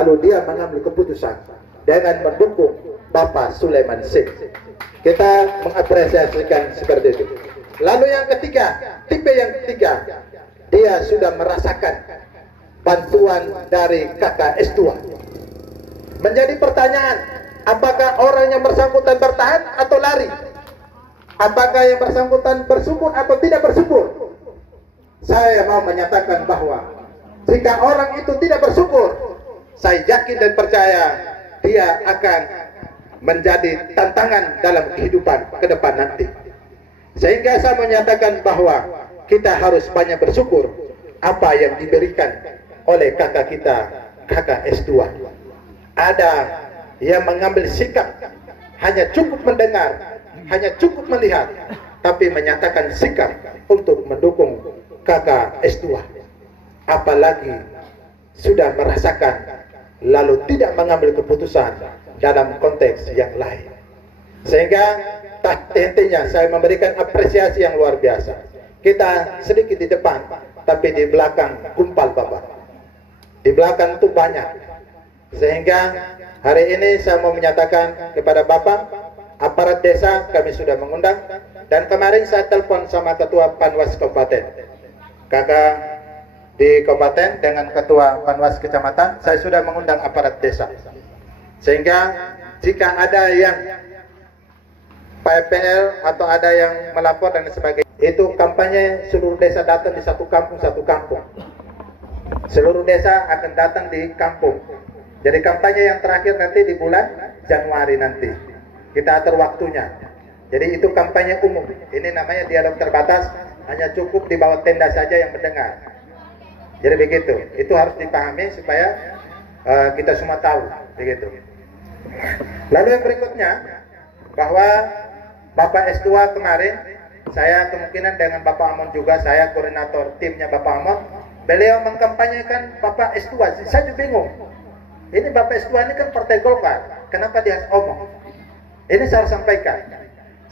lalu dia mengambil keputusan dengan mendukung Bapak Sulaiman Syekh. Kita mengapresiasikan seperti itu. Lalu yang ketiga, tipe yang ketiga, dia sudah merasakan bantuan dari kakak S2. Menjadi pertanyaan, apakah orang yang bersangkutan bertahan atau lari? Apakah yang bersangkutan bersyukur atau tidak bersyukur? Saya mau menyatakan bahwa jika orang itu tidak bersyukur, saya yakin dan percaya dia akan menjadi tantangan dalam kehidupan ke depan nanti. Sehingga saya menyatakan bahwa kita harus banyak bersyukur apa yang diberikan oleh kakak kita, kakak S2. Ada yang mengambil sikap hanya cukup mendengar, hanya cukup melihat, tapi menyatakan sikap untuk mendukung kakak S2. Apalagi sudah merasakan lalu tidak mengambil keputusan dalam konteks yang lain. Sehingga intinya saya memberikan apresiasi yang luar biasa. Kita sedikit di depan, tapi di belakang gumpal Bapak. Di belakang itu banyak. Sehingga hari ini saya mau menyatakan kepada Bapak, aparat desa kami sudah mengundang, dan kemarin saya telepon sama ketua Panwas Kabupaten. Kakak di kabupaten dengan ketua Panwas kecamatan, saya sudah mengundang aparat desa. Sehingga jika ada yang PPL atau ada yang melapor dan sebagainya, itu kampanye seluruh desa datang di satu kampung. Seluruh desa akan datang di kampung. Jadi kampanye yang terakhir nanti di bulan Januari nanti. Kita atur waktunya. Jadi itu kampanye umum. Ini namanya dialog terbatas, hanya cukup di bawah tenda saja yang mendengar. Jadi begitu. Itu harus dipahami supaya kita semua tahu. Begitu. Lalu yang berikutnya, bahwa Bapak S2 kemarin, saya kemungkinan dengan Bapak Amon juga, saya koordinator timnya Bapak Amon, beliau mengkampanyekan Bapak S2. Saya juga bingung. Ini Bapak S2 ini kan partai Golkar, kenapa dia harus omong? Ini saya sampaikan,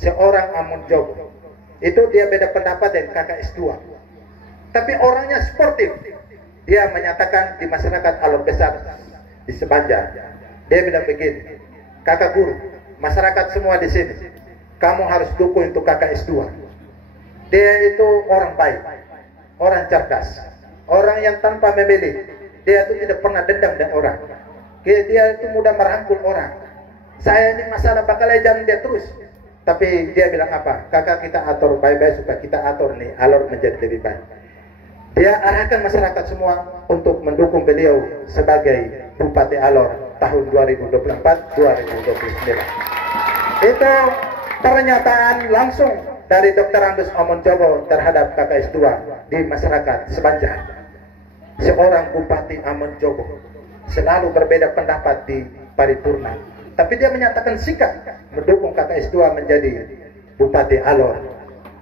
seorang Amon Jogo, itu dia beda pendapat dengan kakak S2. Tapi orangnya sportif. Dia menyatakan di masyarakat Alor Besar di Sebanjar. Dia bilang begini, kakak guru, masyarakat semua di sini, kamu harus dukung untuk kakak S2. Dia itu orang baik, orang cerdas, orang yang tanpa memilih. Dia itu tidak pernah dendam dengan orang. Dia itu mudah merangkul orang. Saya ini masalah bakal jangan dia terus. Tapi dia bilang apa? Kakak kita atur baik-baik supaya kita atur nih Alor menjadi lebih baik. Dia arahkan masyarakat semua untuk mendukung beliau sebagai Bupati Alor tahun 2024-2029. Itu pernyataan langsung dari Dr. Andus Amon Jogo terhadap kakak S2 di masyarakat Sebanjar. Seorang Bupati Amon Jogo selalu berbeda pendapat di paripurna, tapi dia menyatakan sikap mendukung kakak S2 menjadi Bupati Alor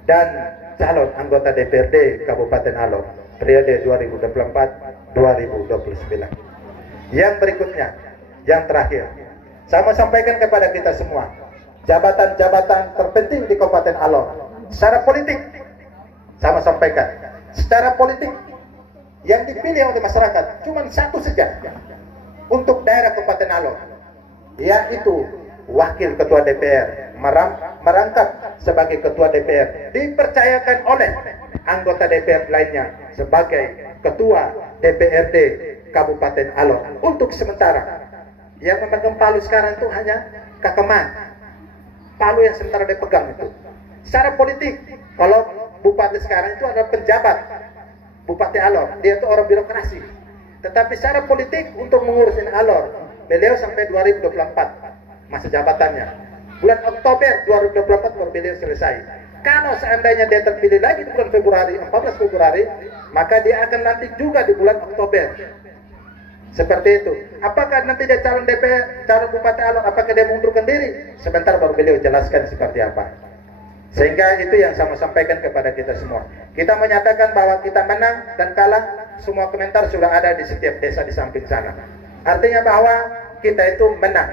dan calon anggota DPRD Kabupaten Alor periode 2024-2029. Yang berikutnya, yang terakhir, saya mau sampaikan kepada kita semua, jabatan-jabatan terpenting di Kabupaten Alor secara politik, saya mau sampaikan, secara politik yang dipilih oleh masyarakat cuma satu saja untuk daerah Kabupaten Alor, yaitu wakil ketua DPR merangkap sebagai ketua DPR, dipercayakan oleh anggota DPR lainnya sebagai ketua DPRD Kabupaten Alor untuk sementara. Yang memegang palu sekarang itu hanya Kakeman, palu yang sementara dipegang itu. Secara politik, kalau bupati sekarang itu adalah penjabat Bupati Alor, dia itu orang birokrasi. Tetapi secara politik untuk mengurusin Alor, beliau sampai 2024 masa jabatannya. Bulan Oktober 2024 baru beliau selesai. Kalau seandainya dia terpilih lagi di bulan Februari, 14 Februari, maka dia akan nanti juga di bulan Oktober. Seperti itu. Apakah nanti dia calon DPR, calon Bupati Alor, apakah dia mengundurkan diri? Sebentar baru beliau jelaskan seperti apa. Sehingga itu yang saya mau sampaikan kepada kita semua. Kita menyatakan bahwa kita menang dan kalah, semua komentar sudah ada di setiap desa di samping sana. Artinya bahwa kita itu menang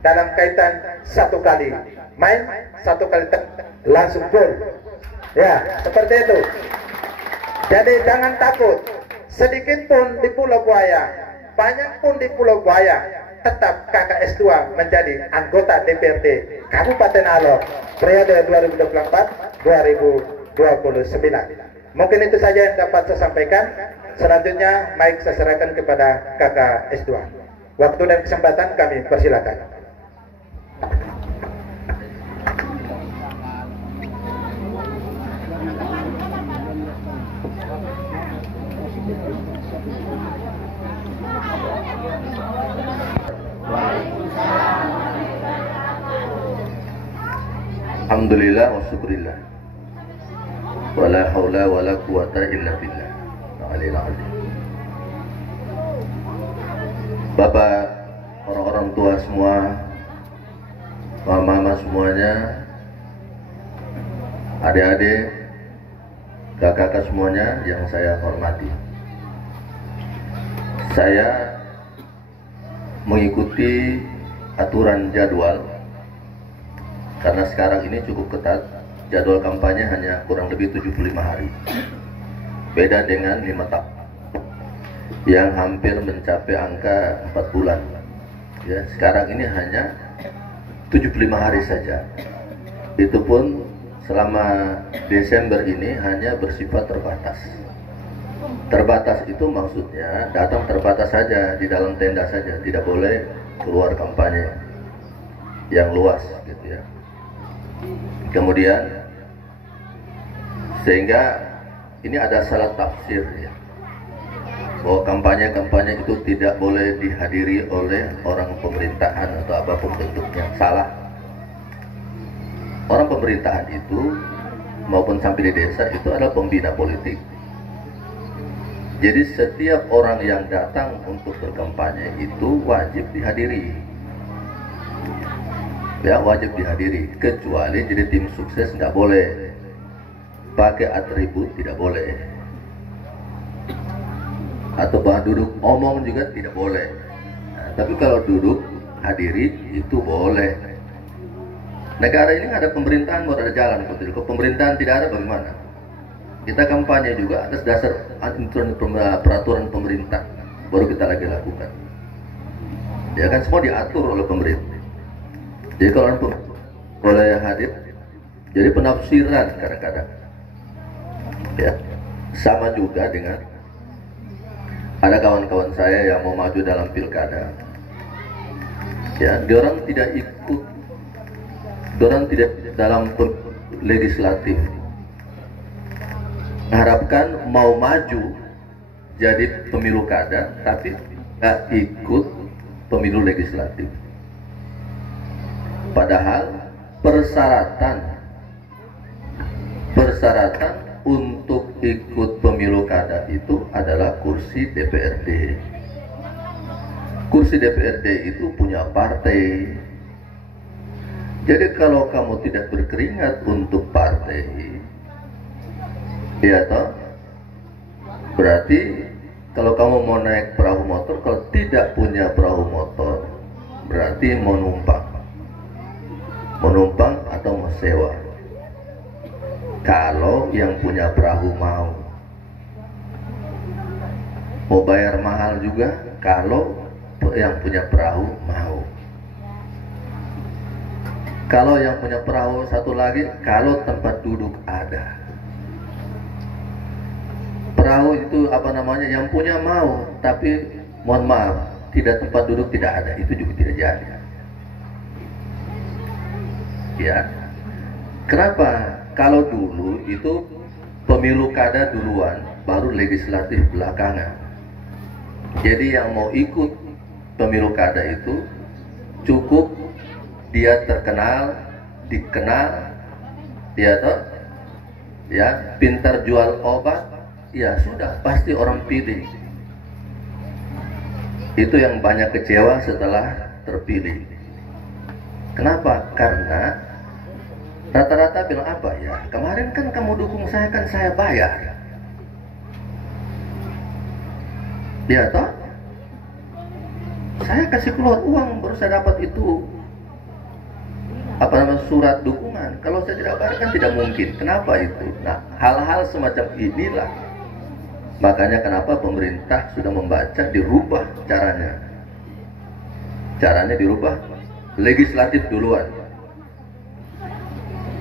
dalam kaitan satu kali main, satu kali langsung gol. Ya, seperti itu. Jadi jangan takut. Sedikit pun di Pulau Buaya banyak pun di Pulau Buaya tetap kakak S2 menjadi anggota DPRD Kabupaten Alor periode 2024-2029. Mungkin itu saja yang dapat saya sampaikan. Selanjutnya mic saya serahkan kepada kakak S2. Waktu dan kesempatan kami persilakan. Alhamdulillah wa syukurillah. Wala haula wala quwata illa billah. Alil azim. Bapak, orang-orang tua semua, mama-mama semuanya, adik-adik, kakak-kakak semuanya yang saya hormati. Saya mengikuti aturan jadwal karena sekarang ini cukup ketat. Jadwal kampanye hanya kurang lebih 75 hari. Beda dengan 5 tahun yang hampir mencapai angka 4 bulan. Ya, sekarang ini hanya 75 hari saja. Itu pun selama Desember ini hanya bersifat terbatas. Terbatas itu maksudnya datang terbatas saja, di dalam tenda saja, tidak boleh keluar kampanye yang luas gitu ya. Kemudian sehingga ini ada salah tafsir ya, bahwa kampanye-kampanye itu tidak boleh dihadiri oleh orang pemerintahan atau apapun bentuknya. Salah. Orang pemerintahan itu maupun sampai di desa itu adalah pembina politik. Jadi setiap orang yang datang untuk berkampanye itu wajib dihadiri. Ya, wajib dihadiri, kecuali jadi tim sukses tidak boleh, pakai atribut tidak boleh, atau bahan duduk omong juga tidak boleh. Nah, tapi kalau duduk hadiri itu boleh. Negara ini ada pemerintahan, mau ada jalan. Kalau pemerintahan tidak ada bagaimana? Kita kampanye juga atas dasar peraturan pemerintah, baru kita lagi lakukan. Ya kan, semua diatur oleh pemerintah. Jadi kalau boleh hadir, jadi penafsiran kadang-kadang. Ya, sama juga dengan ada kawan-kawan saya yang mau maju dalam pilkada. Ya, diorang tidak ikut, diorang tidak dalam legislatif. Harapkan mau maju jadi pemilu kada, tapi tidak ikut pemilu legislatif. Padahal persyaratan untuk ikut pemilu kada itu adalah kursi DPRD. Kursi DPRD itu punya partai. Jadi kalau kamu tidak berkeringat untuk partai, ya toh, berarti kalau kamu mau naik perahu motor, kalau tidak punya perahu motor, berarti mau numpang atau mau sewa. Kalau yang punya perahu mau bayar mahal juga, kalau yang punya perahu mau. Kalau yang punya perahu satu lagi, kalau tempat duduk ada. Perahu itu apa namanya, yang punya mau, tapi mohon maaf, tidak tempat duduk tidak ada, itu juga tidak jadi. Ya, kenapa? Kalau dulu itu pemilu kada duluan, baru legislatif belakangan. Jadi yang mau ikut pemilu kada itu cukup dia terkenal, dikenal, ya toh, ya pintar jual obat, ya sudah pasti orang pilih. Itu yang banyak kecewa setelah terpilih. Kenapa? Karena rata-rata bilang apa ya, kemarin kan kamu dukung saya, kan saya bayar. Ya toh, saya kasih keluar uang baru saya dapat itu apa namanya, surat dukungan. Kalau saya tidak bayar kan tidak mungkin. Kenapa itu? Nah, hal-hal semacam inilah Makanya kenapa pemerintah sudah membaca dirubah caranya. Caranya dirubah, legislatif duluan.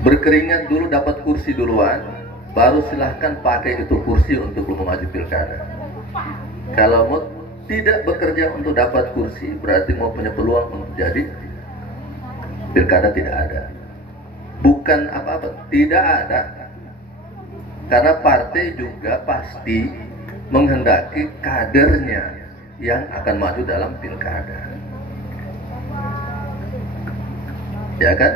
Berkeringat dulu dapat kursi duluan, baru silahkan pakai itu kursi untuk maju pilkada. Kalau mau tidak bekerja untuk dapat kursi, berarti mau punya peluang untuk jadi pilkada tidak ada. Bukan apa-apa, tidak ada. Karena partai juga pasti menghendaki kadernya yang akan maju dalam pilkada. Ya kan?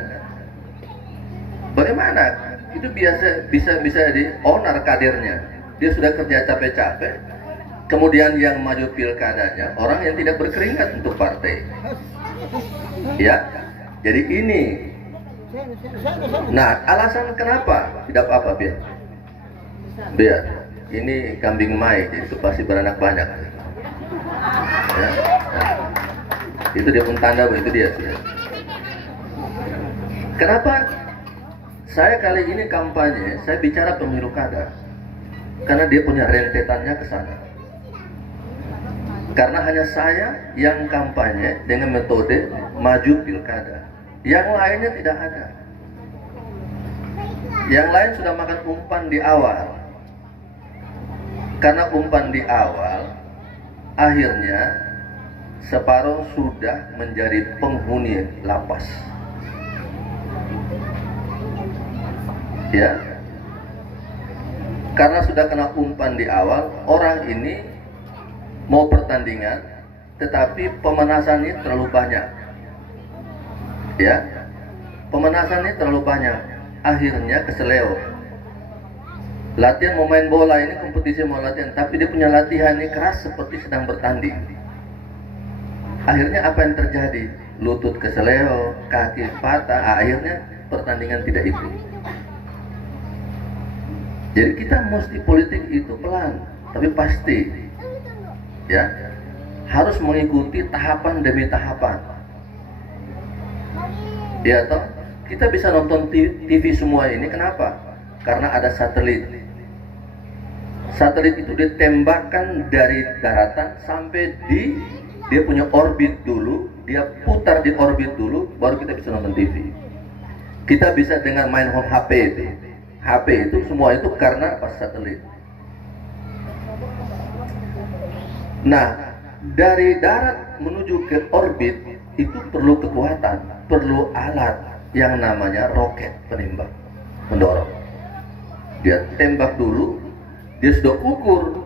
Bagaimana? Itu bisa di owner kadernya. Dia sudah kerja capek-capek, kemudian yang maju pilkadanya orang yang tidak berkeringat untuk partai. Ya, jadi ini. Nah, alasan kenapa tidak apa-apa biar ini kambing mai, itu pasti beranak banyak. Ya. Itu dia pun tanda bahwa itu dia. Kenapa saya kali ini kampanye, saya bicara pemilu kada? Karena dia punya rentetannya ke sana. Karena hanya saya yang kampanye dengan metode maju pilkada. Yang lainnya tidak ada. Yang lain sudah makan umpan di awal. Karena umpan di awal, akhirnya separuh sudah menjadi penghuni lapas. Ya, karena sudah kena umpan di awal, orang ini mau pertandingan, tetapi pemanasannya terlalu banyak. Ya, pemanasannya terlalu banyak, akhirnya keseleo. Latihan mau main bola ini, kompetisi mau latihan, tapi dia punya latihan ini keras seperti sedang bertanding. Akhirnya apa yang terjadi? Lutut keseleo, kaki patah, akhirnya pertandingan tidak ikut. Jadi kita mesti politik itu pelan, tapi pasti, ya, harus mengikuti tahapan demi tahapan. Ya toh, kita bisa nonton TV semua ini, kenapa? Karena ada satelit. Satelit itu ditembakkan dari daratan sampai dia punya orbit dulu, dia putar di orbit dulu, baru kita bisa nonton TV. Kita bisa dengan main home HP itu. HP itu semua itu karena pas satelit. Nah, dari darat menuju ke orbit itu perlu kekuatan, perlu alat yang namanya roket penembak pendorong. Dia tembak dulu, dia sudah ukur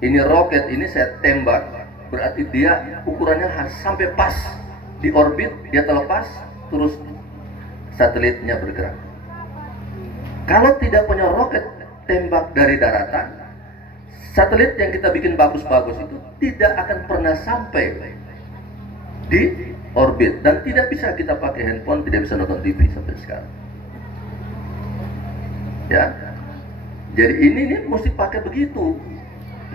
ini roket ini saya tembak, berarti dia ukurannya harus sampai pas di orbit, dia terlepas, terus satelitnya bergerak. Kalau tidak punya roket tembak dari daratan, satelit yang kita bikin bagus-bagus itu tidak akan pernah sampai di orbit. Dan tidak bisa kita pakai handphone, tidak bisa nonton TV sampai sekarang. Ya, jadi ini mesti pakai begitu.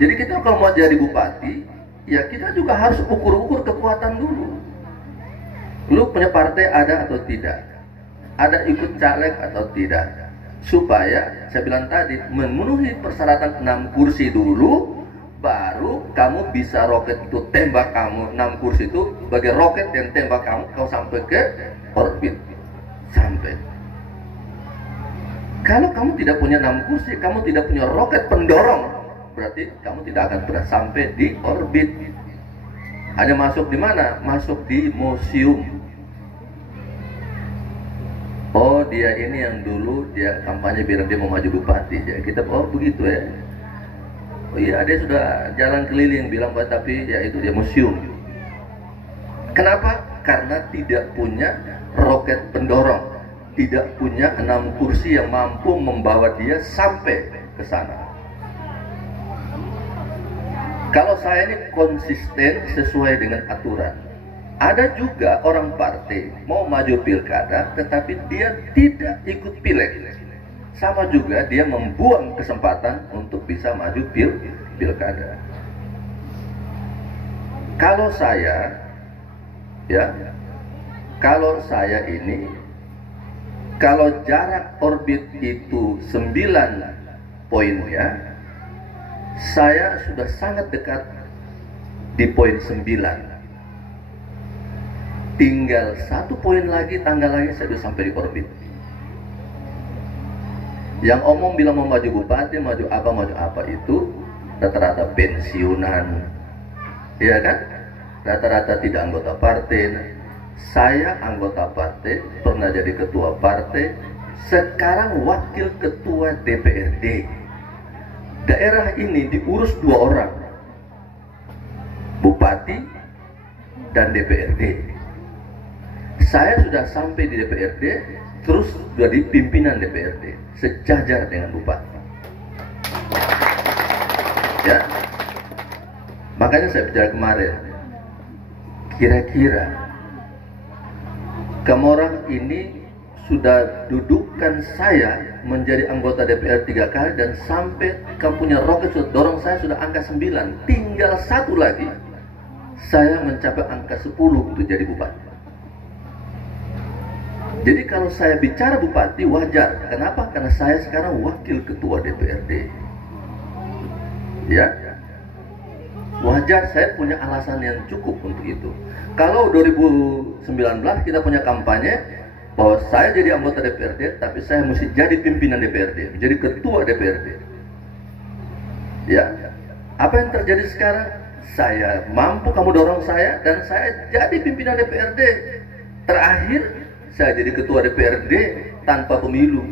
Jadi kita kalau mau jadi bupati, ya kita juga harus ukur-ukur kekuatan dulu. Lu punya partai ada atau tidak? Ada ikut caleg atau tidak? Supaya saya bilang tadi memenuhi persyaratan 6 kursi dulu, baru kamu bisa roket itu tembak kamu 6 kursi itu sebagai roket yang tembak kamu kau sampai ke orbit. Sampai. Kalau kamu tidak punya 6 kursi, kamu tidak punya roket pendorong, berarti kamu tidak akan pernah sampai di orbit. Hanya masuk di mana? Masuk di museum. Oh, dia ini yang dulu dia kampanye bilang dia mau maju bupati. Ya, kita oh begitu ya. Oh iya, dia sudah jalan keliling bilang tapi ya itu dia museum. Kenapa? Karena tidak punya roket pendorong, tidak punya 6 kursi yang mampu membawa dia sampai ke sana. Kalau saya ini konsisten sesuai dengan aturan. Ada juga orang partai mau maju pilkada, tetapi dia tidak ikut pileg. Sama juga dia membuang kesempatan untuk bisa maju pilkada. Kalau saya, ya, kalau saya ini, kalau jarak orbit itu 9 poin ya, saya sudah sangat dekat di poin 9. Tinggal 1 poin lagi, tanggal lagi saya sudah sampai di orbit. Yang omong bilang mau maju bupati, maju apa itu rata-rata pensiunan, ya kan? Rata-rata tidak anggota partai. Saya anggota partai, pernah jadi ketua partai, sekarang wakil ketua DPRD. Daerah ini diurus 2 orang, bupati dan DPRD. Saya sudah sampai di DPRD, terus sudah di pimpinan DPRD, sejajar dengan bupati. Ya, makanya saya bicara kemarin, kira-kira kamu orang ini sudah dudukkan saya menjadi anggota DPR 3 kali, dan sampai kamu punya roket sudah dorong saya sudah angka 9, tinggal 1 lagi saya mencapai angka 10 untuk jadi bupati. Jadi kalau saya bicara bupati wajar. Kenapa? Karena saya sekarang wakil ketua DPRD. Ya, wajar, saya punya alasan yang cukup untuk itu. Kalau 2019 kita punya kampanye bahwa saya jadi anggota DPRD, tapi saya mesti jadi pimpinan DPRD, menjadi ketua DPRD. Ya, apa yang terjadi sekarang? Saya mampu, kamu dorong saya, dan saya jadi pimpinan DPRD. Terakhir saya jadi ketua DPRD tanpa pemilu.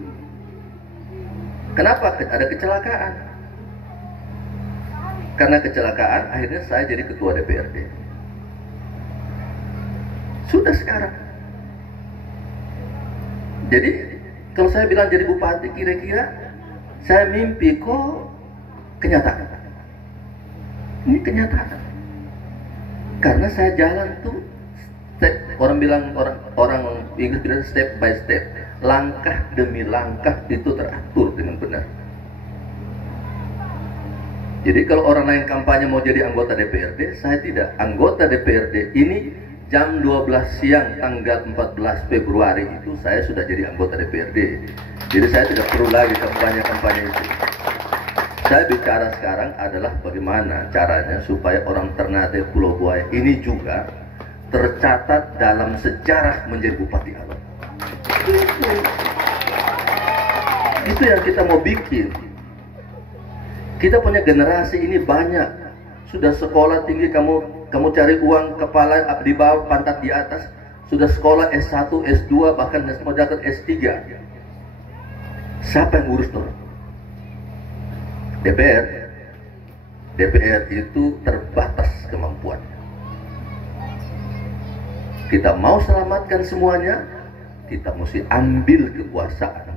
Kenapa? Ada kecelakaan. Karena kecelakaan, akhirnya saya jadi ketua DPRD. Sudah sekarang. Jadi, kalau saya bilang jadi bupati, kira-kira saya mimpi kok kenyataan. Ini kenyataan. Karena saya jalan tuh step, orang bilang, orang Inggris bilang step by step, langkah demi langkah itu teratur dengan benar. Jadi kalau orang lain kampanye mau jadi anggota DPRD, saya tidak. Anggota DPRD ini jam 12 siang tanggal 14 Februari itu saya sudah jadi anggota DPRD. Jadi saya tidak perlu lagi kampanye-kampanye itu. Saya bicara sekarang adalah bagaimana caranya supaya orang Ternate Pulau Buaya ini juga tercatat dalam sejarah menjadi Bupati Alor. Itu yang kita mau bikin. Kita punya generasi ini banyak, sudah sekolah tinggi, kamu cari uang kepala di bawah, pantat di atas, sudah sekolah S1, S2, bahkan mau dapat S3. Siapa yang urus tuh? DPR. DPR itu terbatas kemampuan. Kita mau selamatkan semuanya, kita mesti ambil kekuasaan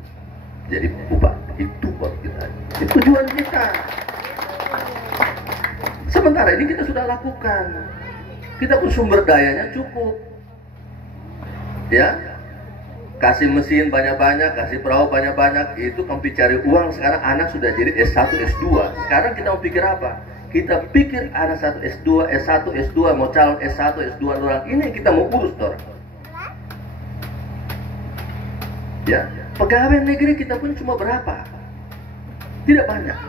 jadi bupati. Itu buat kita, itu tujuan kita. Sementara ini kita sudah lakukan, kita pun sumber dayanya cukup, ya, kasih mesin banyak-banyak, kasih perahu banyak-banyak, itu kamu cari uang. Sekarang anak sudah jadi S1, S2. Sekarang kita mau pikir apa? Kita pikir anak S2, S1, S2, mau calon S1, S2 orang ini kita mau urus orang. Ya, pegawai negeri kita pun cuma berapa? Tidak banyak.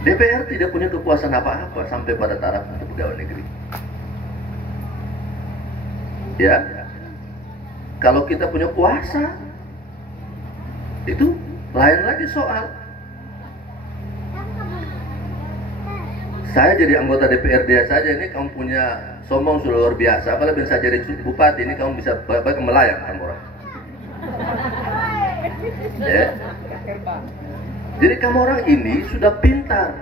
DPR tidak punya kekuasaan apa-apa sampai pada taraf untuk pegawai negeri. Ya, kalau kita punya kuasa, itu lain lagi soal. Saya jadi anggota DPRD saja ini kamu punya sombong sudah luar biasa. Apalagi bisa jadi bupati ini kamu bisa baik melayang kamu orang. Ya. Jadi kamu orang ini sudah pintar.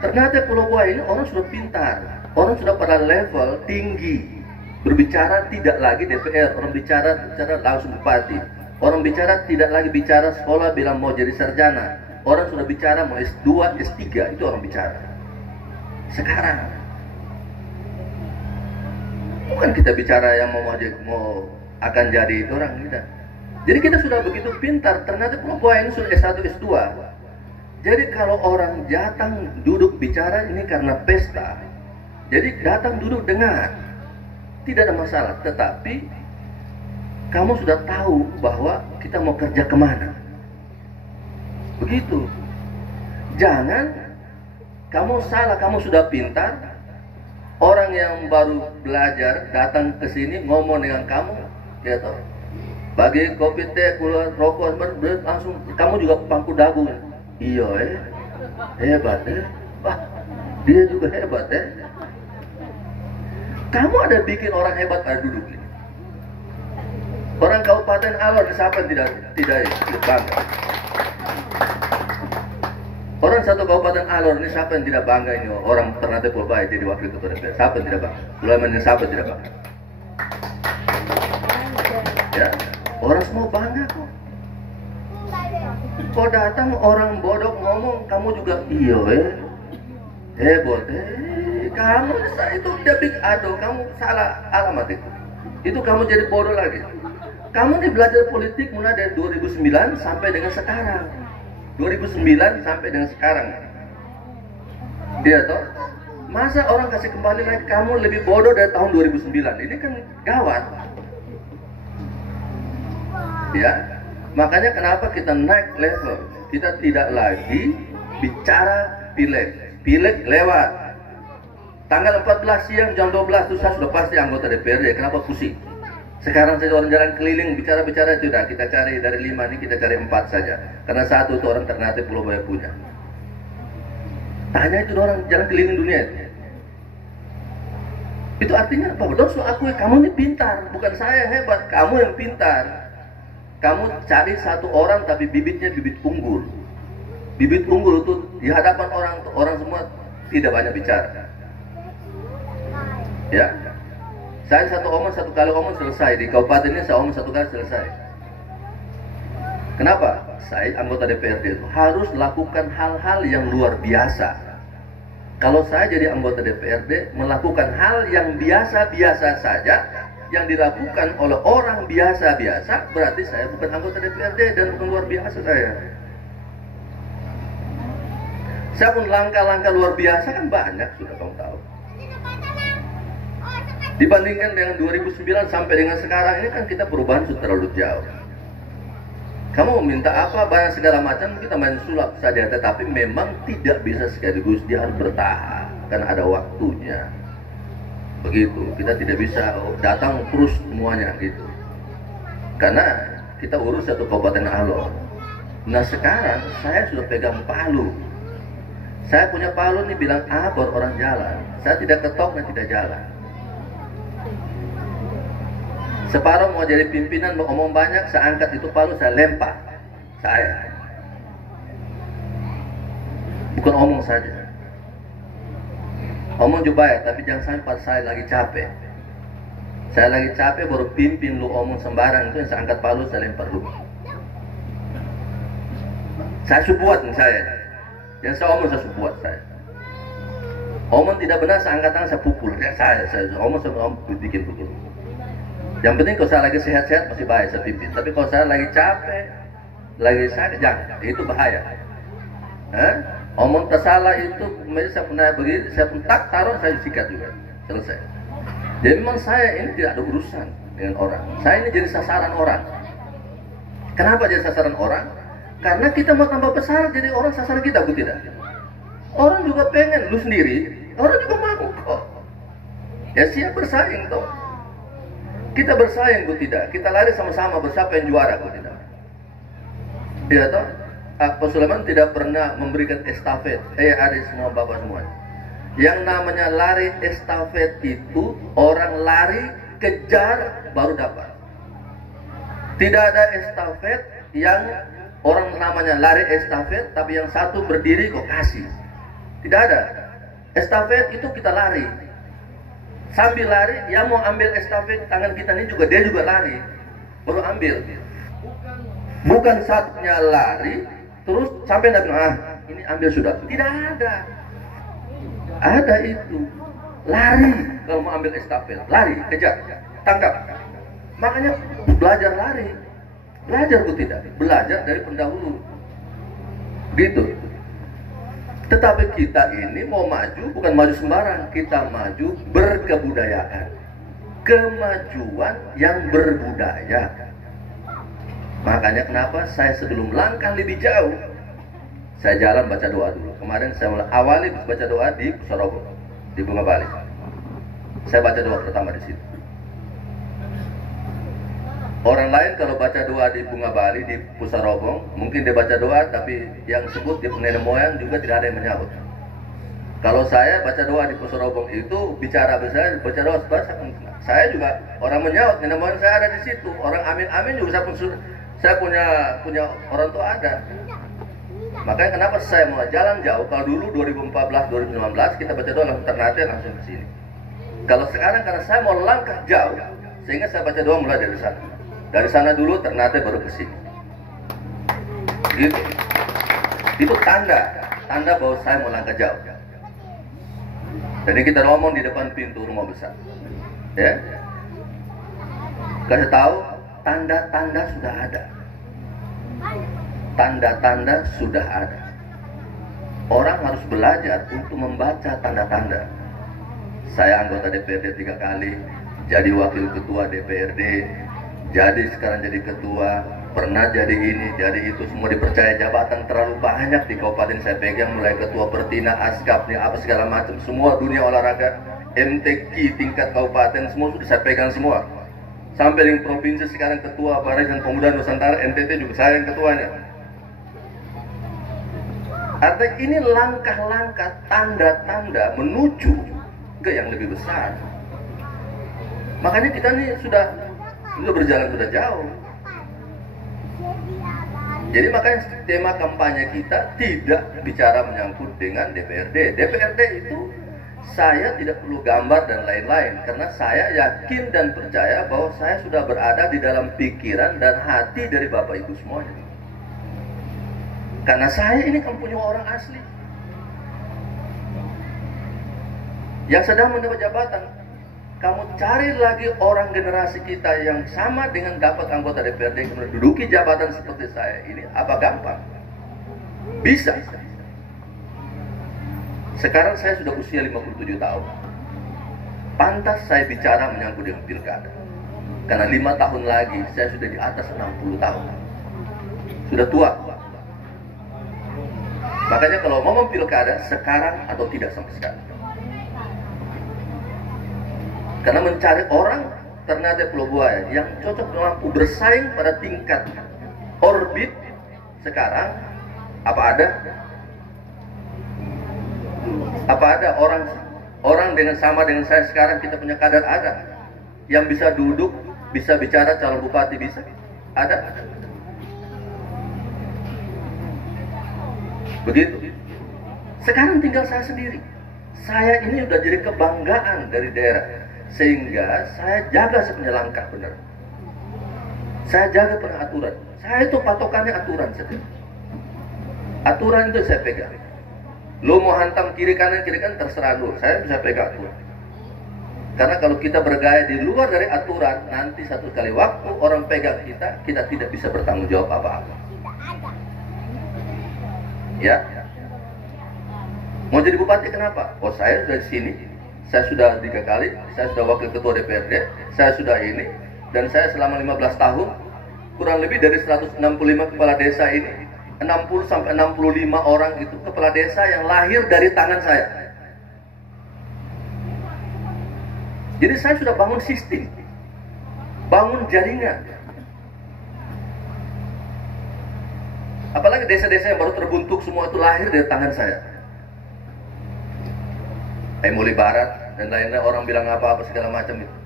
Ternyata Pulau Buaya ini orang sudah pintar. Orang sudah pada level tinggi. Berbicara tidak lagi DPR. Orang bicara langsung bupati. Orang bicara tidak lagi bicara sekolah bilang mau jadi sarjana. Orang sudah bicara mau S2, S3. Itu orang bicara. Sekarang bukan kita bicara yang mau akan jadi itu orang kita. Jadi kita sudah begitu pintar. Ternyata Pulau Buaya ini sudah S1, S2. Jadi kalau orang datang duduk bicara ini karena pesta, jadi datang duduk dengar, tidak ada masalah. Tetapi kamu sudah tahu bahwa kita mau kerja kemana. Begitu. Jangan kamu salah, kamu sudah pintar. Orang yang baru belajar datang ke sini ngomong dengan kamu, dia tahu. Bagi kopi teh, keluar rokok, langsung kamu juga pangku dagu. Iya hebat Wah, dia juga hebat Kamu ada bikin orang hebat ada duduk nih. Orang Kabupaten Alor siapa yang tidak bangga? Orang satu Kabupaten Alor ini siapa yang tidak bangga ini orang Ternate Purbaya jadi wakil ketua DPR? Siapa yang tidak bangga? Sulaiman ini siapa yang tidak bangga? Ya, orang semua bangga kok. Kok datang orang bodoh ngomong kamu juga iya hebat kamu itu udah big ado, kamu salah alamat itu kamu jadi bodoh lagi. Kamu nih belajar politik mulai dari 2009 sampai dengan sekarang. 2009 sampai dengan sekarang. Iya toh? Masa orang kasih kembali lagi kamu lebih bodoh dari tahun 2009? Ini kan gawat. Ya. Makanya kenapa kita naik level? Kita tidak lagi bicara pileg. Pileg lewat. Tanggal 14 siang jam 12 itu saya sudah pasti anggota DPRD. Kenapa pusing? Sekarang saya orang jalan keliling bicara-bicara sudah. Kita cari dari 5 ini kita cari 4 saja. Karena 1 itu orang Ternate Purbaya punya. Tanya itu orang jalan keliling dunia itu. Itu artinya apa? Betul so aku kamu ini pintar. Bukan saya hebat. Kamu yang pintar. Kamu cari 1 orang tapi bibitnya bibit unggul. Bibit unggul itu di hadapan orang semua tidak banyak bicara. Ya. Saya 1 omong 1 kali omong selesai. Di kabupaten ini saya omong 1 kali selesai. Kenapa? Saya anggota DPRD itu harus lakukan hal-hal yang luar biasa. Kalau saya jadi anggota DPRD melakukan hal yang biasa-biasa saja, yang dilakukan oleh orang biasa-biasa, berarti saya bukan anggota DPRD dan bukan luar biasa saya. Saya pun langkah-langkah luar biasa kan banyak, sudah kamu tahu. Dibandingkan dengan 2009 sampai dengan sekarang ini kan kita perubahan sudah terlalu jauh. Kamu meminta apa, banyak segala macam, kita main sulap saja. Tetapi memang tidak bisa sekaligus, dia harus bertahap. Karena ada waktunya. Begitu, kita tidak bisa datang terus semuanya gitu. Karena kita urus 1 Kabupaten Alor. Nah sekarang saya sudah pegang palu. Saya punya palu nih bilang A baru orang jalan. Saya tidak ketok dan tidak jalan. Separuh mau jadi pimpinan, mau ngomong banyak, saya angkat itu palu, saya lempar. Saya. Bukan omong saja. Omong juga baik, tapi jangan sampai pas saya lagi capek. Saya lagi capek baru pimpin lu omong sembarang, itu yang saya angkat palu, saya lempar lu. Saya subuat saya. Yang saya omong saya subuat saya. Omong tidak benar, saya angkat tangan, saya pukul. Ya, saya omong bikin pukul. Yang penting kalau saya lagi sehat-sehat masih baik saya pimpin. Tapi kalau saya lagi capek, lagi sakit, jangan. Itu bahaya. Omong tersalah itu, saya pernah begini, saya pun tak taruh, saya sikat juga. Selesai. Jadi memang saya ini tidak ada urusan dengan orang. Saya ini jadi sasaran orang. Kenapa jadi sasaran orang? Karena kita mau tambah besar, jadi orang sasaran kita, bu tidak. Orang juga pengen, lu sendiri, orang juga mau kok. Ya siap bersaing toh. Kita bersaing, bu tidak. Kita lari sama-sama bersiapa yang juara, bu tidak. Iya toh. Pak Sulaiman tidak pernah memberikan estafet. Ada semua bapak semua. Yang namanya lari estafet itu orang lari kejar baru dapat. Tidak ada estafet yang orang namanya lari estafet tapi yang satu berdiri kok kasih. Tidak ada. Estafet itu kita lari. Sambil lari, yang mau ambil estafet tangan kita ini juga dia juga lari, baru ambil. Bukan satunya lari, terus sampai nanti ini ambil sudah. Tidak ada. Ada itu lari kalau mau ambil estafet, lari kejar, tangkap. Makanya belajar lari, belajar bu tidak, belajar dari pendahulu. Gitu. Tetapi kita ini mau maju, bukan maju sembarang. Kita maju berkebudayaan. Kemajuan yang berbudaya. Makanya kenapa saya sebelum langkah lebih jauh, Saya jalan baca doa dulu. Kemarin saya mulai awali baca doa di Pusarobong, di Bunga Bali. Saya baca doa pertama di situ. Orang lain kalau baca doa di Bunga Bali, di Pusarobong, mungkin dia baca doa, tapi yang sebut di nenek moyang juga tidak ada yang menyahut. Kalau saya baca doa di Pusarobong itu bicara besar, baca doa besar, saya juga orang menyahut, nenek moyang saya ada di situ. Orang amin-amin juga saya punya orang tua ada. Makanya kenapa saya mau jalan jauh? Kalau dulu 2014, 2019 kita baca doa langsung Ternate langsung ke sini. Kalau sekarang karena saya mau langkah jauh, sehingga saya baca doa mulai dari sana. Dari sana dulu Ternate baru ke sini. Gitu. Itu tanda bahwa saya mau langkah jauh. Jadi kita ngomong di depan pintu rumah besar. Ya. Kasih tahu tanda-tanda sudah ada. Tanda-tanda sudah ada. Orang harus belajar untuk membaca tanda-tanda. Saya anggota DPRD 3 kali, jadi wakil ketua DPRD, jadi sekarang jadi ketua, pernah jadi ini, jadi itu, semua dipercaya jabatan terlalu banyak di kabupaten saya pegang, mulai ketua Pertina, Askap, apa segala macam, semua dunia olahraga, MTQ tingkat kabupaten, semua sudah saya pegang semua. Sampai di provinsi sekarang ketua Barisan Pemuda Nusantara, NTT juga saya yang ketuanya. Artinya ini langkah-langkah, tanda-tanda menuju ke yang lebih besar. Makanya kita ini sudah berjalan sudah jauh. Jadi makanya tema kampanye kita tidak bicara menyangkut dengan DPRD. DPRD itu saya tidak perlu gambar dan lain-lain, karena saya yakin dan percaya bahwa saya sudah berada di dalam pikiran dan hati dari Bapak Ibu semuanya. Karena saya ini kan punya orang asli yang sedang mendapat jabatan. Kamu cari lagi orang generasi kita yang sama dengan dapat anggota DPRD yang menduduki jabatan seperti saya ini, apa gampang? Bisa. Sekarang saya sudah usia 57 tahun. Pantas saya bicara menyangkut dengan pilkada. Karena 5 tahun lagi saya sudah di atas 60 tahun. Sudah tua. Makanya kalau ngomong pilkada, sekarang atau tidak sama sekali. Karena mencari orang Ternate Pulau Buaya yang cocok mampu bersaing pada tingkat orbit sekarang, apa ada orang dengan sama dengan saya sekarang, kita punya kadar ada yang bisa duduk, bisa bicara calon bupati, bisa ada. Begitu. Sekarang tinggal saya sendiri. Saya ini udah jadi kebanggaan dari daerah, sehingga saya jaga sebenarnya langkah benar. Saya jaga peraturan. Saya itu patokannya aturan saja. Aturan itu saya pegang. Lo mau hantam kiri kanan terserah lo. Saya bisa pegang aturan. Karena kalau kita bergaya di luar dari aturan, nanti satu kali waktu orang pegang kita tidak bisa bertanggung jawab apa-apa. Ya, mau jadi bupati kenapa? Oh, saya sudah di sini, saya sudah 3 kali, saya sudah wakil ketua DPRD, saya sudah ini, dan saya selama 15 tahun kurang lebih dari 165 kepala desa ini, 60 sampai 65 orang itu kepala desa yang lahir dari tangan saya. Jadi saya sudah bangun sistem, bangun jaringan. Apalagi desa-desa yang baru terbentuk semua itu lahir dari tangan saya. Aimoli Barat dan lainnya, orang bilang apa-apa segala macam itu.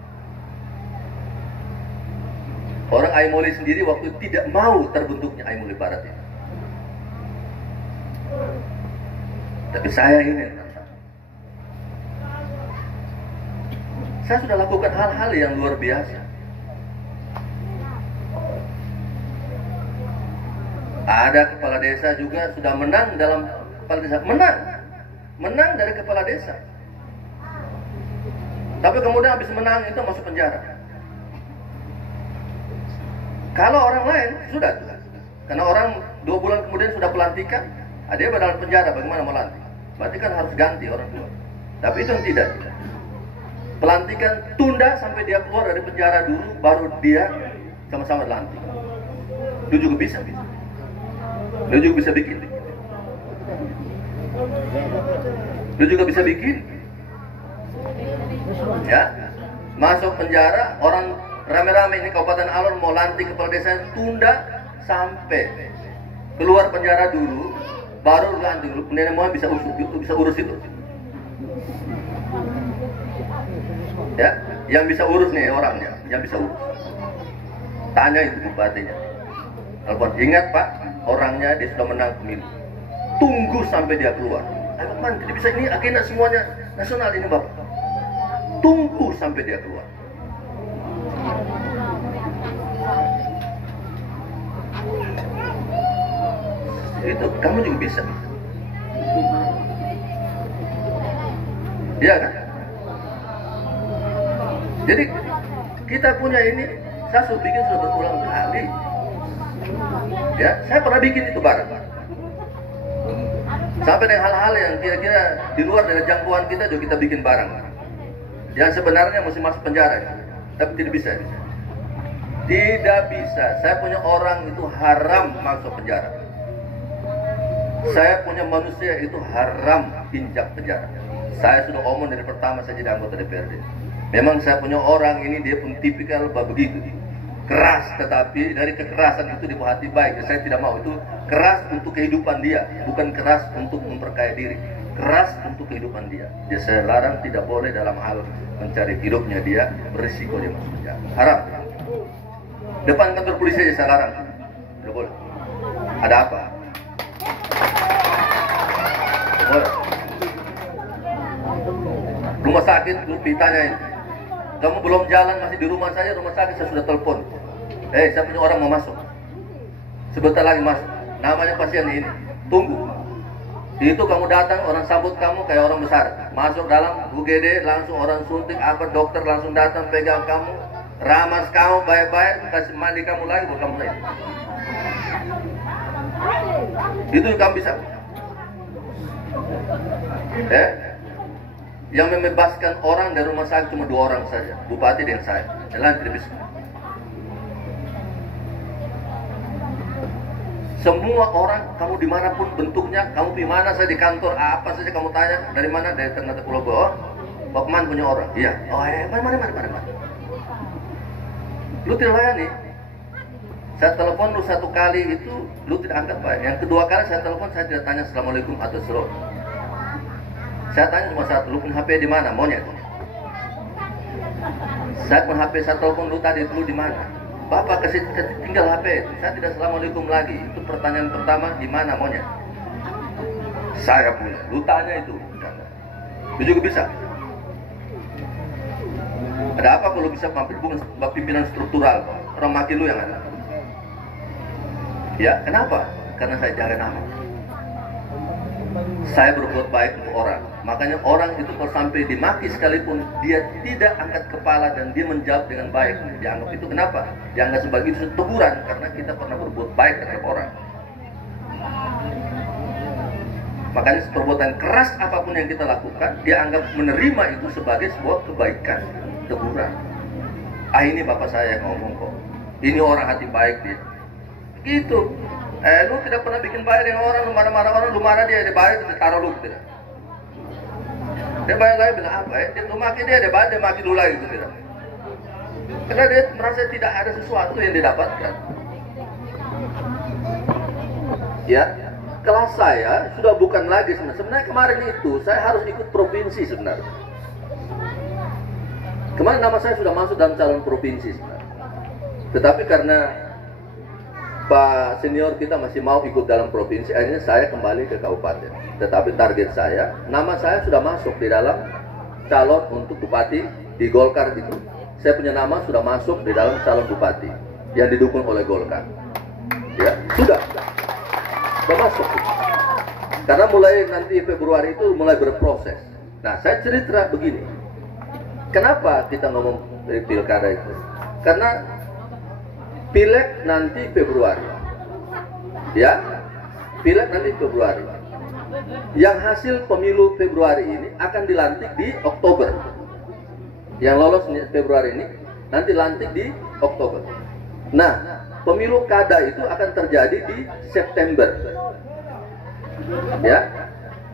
Orang Aimoli sendiri waktu itu tidak mau terbentuknya Aimoli Barat itu. Tapi saya ingin. Saya sudah lakukan hal-hal yang luar biasa. Ada kepala desa juga sudah menang dalam kepala desa. Menang dari kepala desa. Tapi kemudian habis menang itu masuk penjara. Kalau orang lain sudah. Karena orang 2 bulan kemudian sudah pelantikan, dia dalam penjara, bagaimana mau lantik? Berarti kan harus ganti orang tua. Tapi itu yang tidak. Pelantikan tunda sampai dia keluar dari penjara dulu, baru dia sama-sama lantik. Itu juga bisa. Dia juga bisa bikin. Lu juga bisa bikin. Ya, masuk penjara, orang rame-rame ini Kabupaten Alor mau lantik kepala desa, tunda sampai keluar penjara dulu, baru lantik. Nenek moyang bisa urus itu. Ya, yang bisa urus nih orangnya, yang bisa urus. Tanya itu bupatinya. Telepon, ingat Pak, orangnya dia sudah menang pemilu. Tunggu sampai dia keluar. Ayo man, tidak bisa, ini agenda semuanya nasional ini Bapak. Tunggu sampai dia keluar. Itu kamu juga bisa. Iya kan? Jadi kita punya ini, saya sudah bikin sudah berulang kali. Ya, saya pernah bikin itu bareng. Sampai dengan hal-hal yang kira-kira di luar dari jangkauan kita juga kita bikin bareng. Yang sebenarnya mesti masuk penjara, tapi tidak bisa. Tidak bisa. Saya punya orang itu haram masuk penjara. Saya punya manusia itu haram injak penjara. Saya sudah omong dari pertama saya jadi anggota DPRD. Memang saya punya orang ini, dia pun tipikal begitu. Keras, tetapi dari kekerasan itu dibawa hati baik. Saya tidak mau itu keras untuk kehidupan dia, bukan keras untuk memperkaya diri. Keras untuk kehidupan dia. Jadi saya larang tidak boleh dalam hal mencari hidupnya dia, berisiko dia masuk penjara. Haram. Depan kantor polisi aja saya larang. Tidak boleh. Ada apa? Boleh. Rumah sakit, lu ditanyain. Kamu belum jalan, masih di rumah saya, rumah sakit saya sudah telepon. Saya punya orang mau masuk. Sebentar lagi masuk. Namanya pasien ini. Tunggu. Itu kamu datang, orang sambut kamu kayak orang besar. Masuk dalam UGD, langsung orang suntik, apa dokter langsung datang, pegang kamu, ramas kamu baik-baik, kasih mandi kamu lagi, buat kamu lagi. Itu kamu bisa. Yang membebaskan orang dari rumah sakit cuma 2 orang saja, bupati dan saya. Yang lain tidak bisa. Semua orang, kamu dimanapun bentuknya, kamu di mana saja, di kantor apa saja kamu tanya, dari mana, dari Ternate Pulau Bawah, Pak Man punya orang, iya, mana. Lu tidak layani. Saya telepon lu 1 kali itu, lu tidak angkat Pak. Yang kedua kali saya telepon, saya tidak tanya Assalamualaikum atau Salam. Saya tanya cuma satu, lu pun HP di mana, monyet? Saya pun HP, saya telepon lu tadi, lu di mana? Bapak kasih tinggal HP, saya tidak Assalamualaikum lagi. Itu pertanyaan pertama, di mana monyet? Saya punya, lu tanya itu. Lu juga bisa. Ada apa kalau bisa pimpinan struktural? Orang maki lu yang ada. Ya, kenapa? Karena saya jaga nama. Saya berbuat baik untuk orang. Makanya orang itu kalau sampai dimaki sekalipun, dia tidak angkat kepala dan dia menjawab dengan baik. Dianggap itu kenapa? Dianggap sebagai itu teguran karena kita pernah berbuat baik terhadap orang. Makanya perbuatan keras apapun yang kita lakukan, dia anggap menerima itu sebagai sebuah kebaikan, teguran. Ini bapak saya yang ngomong kok. Ini orang hati baik dia. Gitu. Lu tidak pernah bikin baik dengan orang, lu marah-marah orang, lu marah dia baik, dia taruh lu tidak. Dia baik lagi bilang apa ya? Dia maki dia baik, dia maki lu lagi gitu tidak. Karena dia merasa tidak ada sesuatu yang didapatkan. Ya, kelas saya sudah bukan lagi sebenarnya. Sebenarnya kemarin itu saya harus ikut provinsi sebenarnya. Kemarin nama saya sudah masuk dalam calon provinsi sebenarnya. Tetapi karena Pak senior kita masih mau ikut dalam provinsi, akhirnya saya kembali ke kabupaten. Tetapi target saya, nama saya sudah masuk di dalam calon untuk bupati di Golkar gitu. Saya punya nama sudah masuk di dalam calon bupati yang didukung oleh Golkar. Ya, sudah masuk. Karena mulai nanti Februari itu mulai berproses. Nah, saya cerita begini. Kenapa kita ngomong dari pilkada itu? Karena Pileg nanti Februari, ya, Pileg nanti Februari. Yang hasil pemilu Februari ini akan dilantik di Oktober. Yang lolos Februari ini nanti lantik di Oktober. Nah, pemilu kada itu akan terjadi di September. Ya.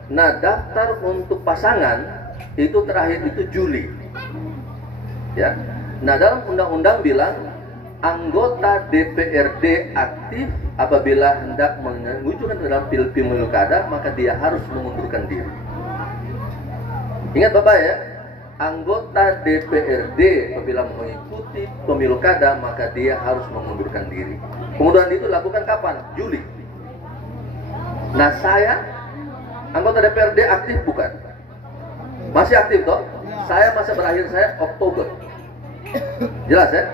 Nah, daftar untuk pasangan itu terakhir itu Juli. Ya. Nah, dalam undang-undang bilang anggota DPRD aktif apabila hendak mengajukan dalam pilkada maka dia harus mengundurkan diri. Ingat Bapak ya, anggota DPRD apabila mengikuti pemilu kada maka dia harus mengundurkan diri. Pengunduran diri itu dilakukan kapan? Juli. Nah, saya anggota DPRD aktif bukan? Masih aktif toh? Saya masa berakhir saya Oktober. Jelas ya?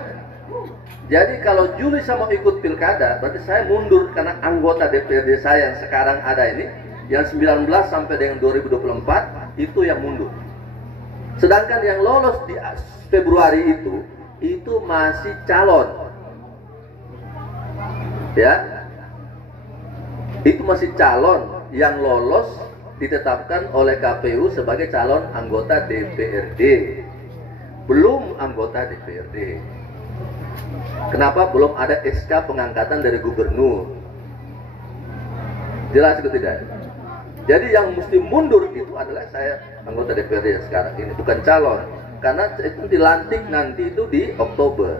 Jadi kalau Juli saya mau ikut pilkada, berarti saya mundur karena anggota DPRD saya yang sekarang ada ini, yang 19 sampai dengan 2024 itu yang mundur. Sedangkan yang lolos di Februari itu masih calon. Ya. Itu masih calon yang lolos ditetapkan oleh KPU sebagai calon anggota DPRD. Belum anggota DPRD. Kenapa belum ada SK pengangkatan dari gubernur? Jelas itu tidak? Jadi yang mesti mundur itu adalah saya anggota DPRD yang sekarang ini, bukan calon. Karena itu dilantik nanti itu di Oktober.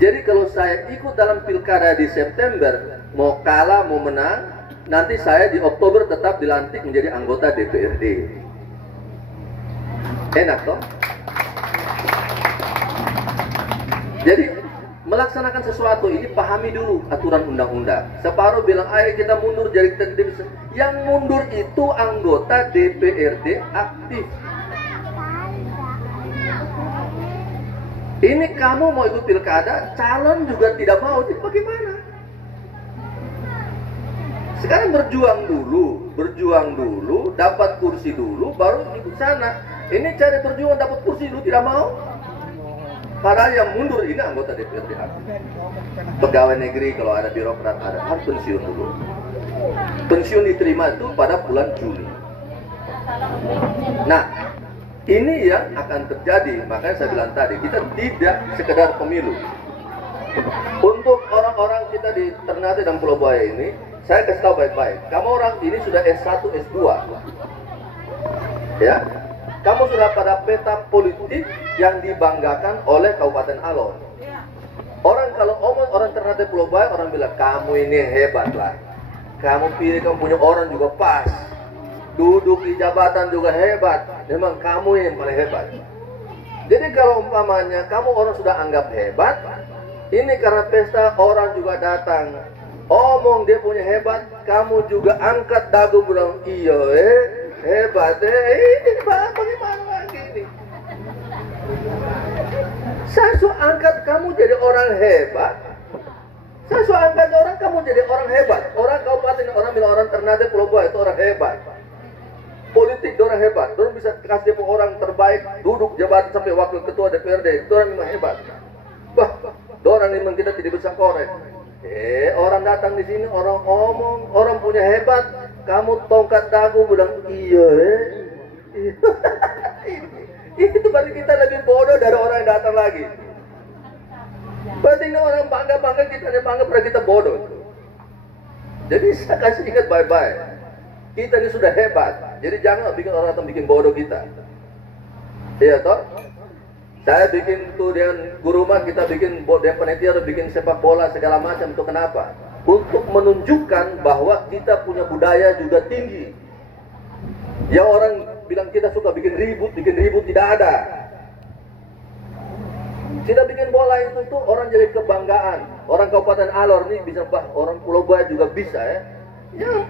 Jadi kalau saya ikut dalam pilkada di September, mau kalah mau menang, nanti saya di Oktober tetap dilantik menjadi anggota DPRD. Enak toh? Jadi melaksanakan sesuatu ini pahami dulu aturan undang-undang. Separuh bilang ayo kita mundur jadi kita bisa. Yang mundur itu anggota DPRD aktif. Ini kamu mau ikut pilkada, calon juga tidak mau, jadi bagaimana? Sekarang berjuang dulu, dapat kursi dulu, baru ikut sana. Ini cari berjuang dapat kursi dulu tidak mau. Padahal yang mundur ini anggota DPRD aktif. Pegawai negeri kalau ada birokrat ada harus pensiun dulu. Pensiun diterima itu pada bulan Juli. Nah, ini yang akan terjadi. Makanya saya bilang tadi, kita tidak sekedar pemilu. Untuk orang-orang kita di Ternate dan Pulau Buaya ini, saya kasih tahu baik-baik. Kamu orang ini sudah S1, S2. Ya. Kamu sudah pada peta politik yang dibanggakan oleh Kabupaten Alor. Orang kalau orang Ternate Pulau Buaya, orang bilang kamu ini hebat lah. Kamu pilih, kamu punya orang juga pas. Duduk di jabatan juga hebat. Memang kamu yang paling hebat. Jadi kalau umpamanya kamu orang sudah anggap hebat, ini karena pesta orang juga datang. Omong dia punya hebat, kamu juga angkat dagu bilang iya hebat ini bagaimana lagi ini? Saya suruh angkat kamu jadi orang hebat. Saya suruh angkat orang kamu jadi orang hebat. Orang kabupaten, orang bilang orang Ternate Pulau Buaya itu orang hebat. Politik orang hebat. Orang bisa kasih orang terbaik duduk jabatan sampai wakil ketua DPRD. Itu orang memang hebat. Wah, orang memang kita tidak bisa korek. Orang datang di sini, orang omong, orang punya hebat. Kamu tongkat dagu bilang iya itu berarti kita lebih bodoh dari orang yang datang lagi. Berarti ini orang bangga-bangga kita, yang bangga pada kita bodoh. Jadi saya kasih ingat baik-baik. Kita ini sudah hebat. Jadi jangan bikin orang datang bikin bodoh kita. Iya toh? Saya bikin tuh dengan guru rumah, kita bikin dengan panitia, bikin sepak bola segala macam. Itu kenapa? Untuk menunjukkan bahwa kita punya budaya juga tinggi. Yang orang bilang kita suka bikin ribut tidak ada. Kita bikin bola itu tuh orang jadi kebanggaan. Orang Kabupaten Alor nih bisa, orang Pulau Buaya juga bisa ya. Ya,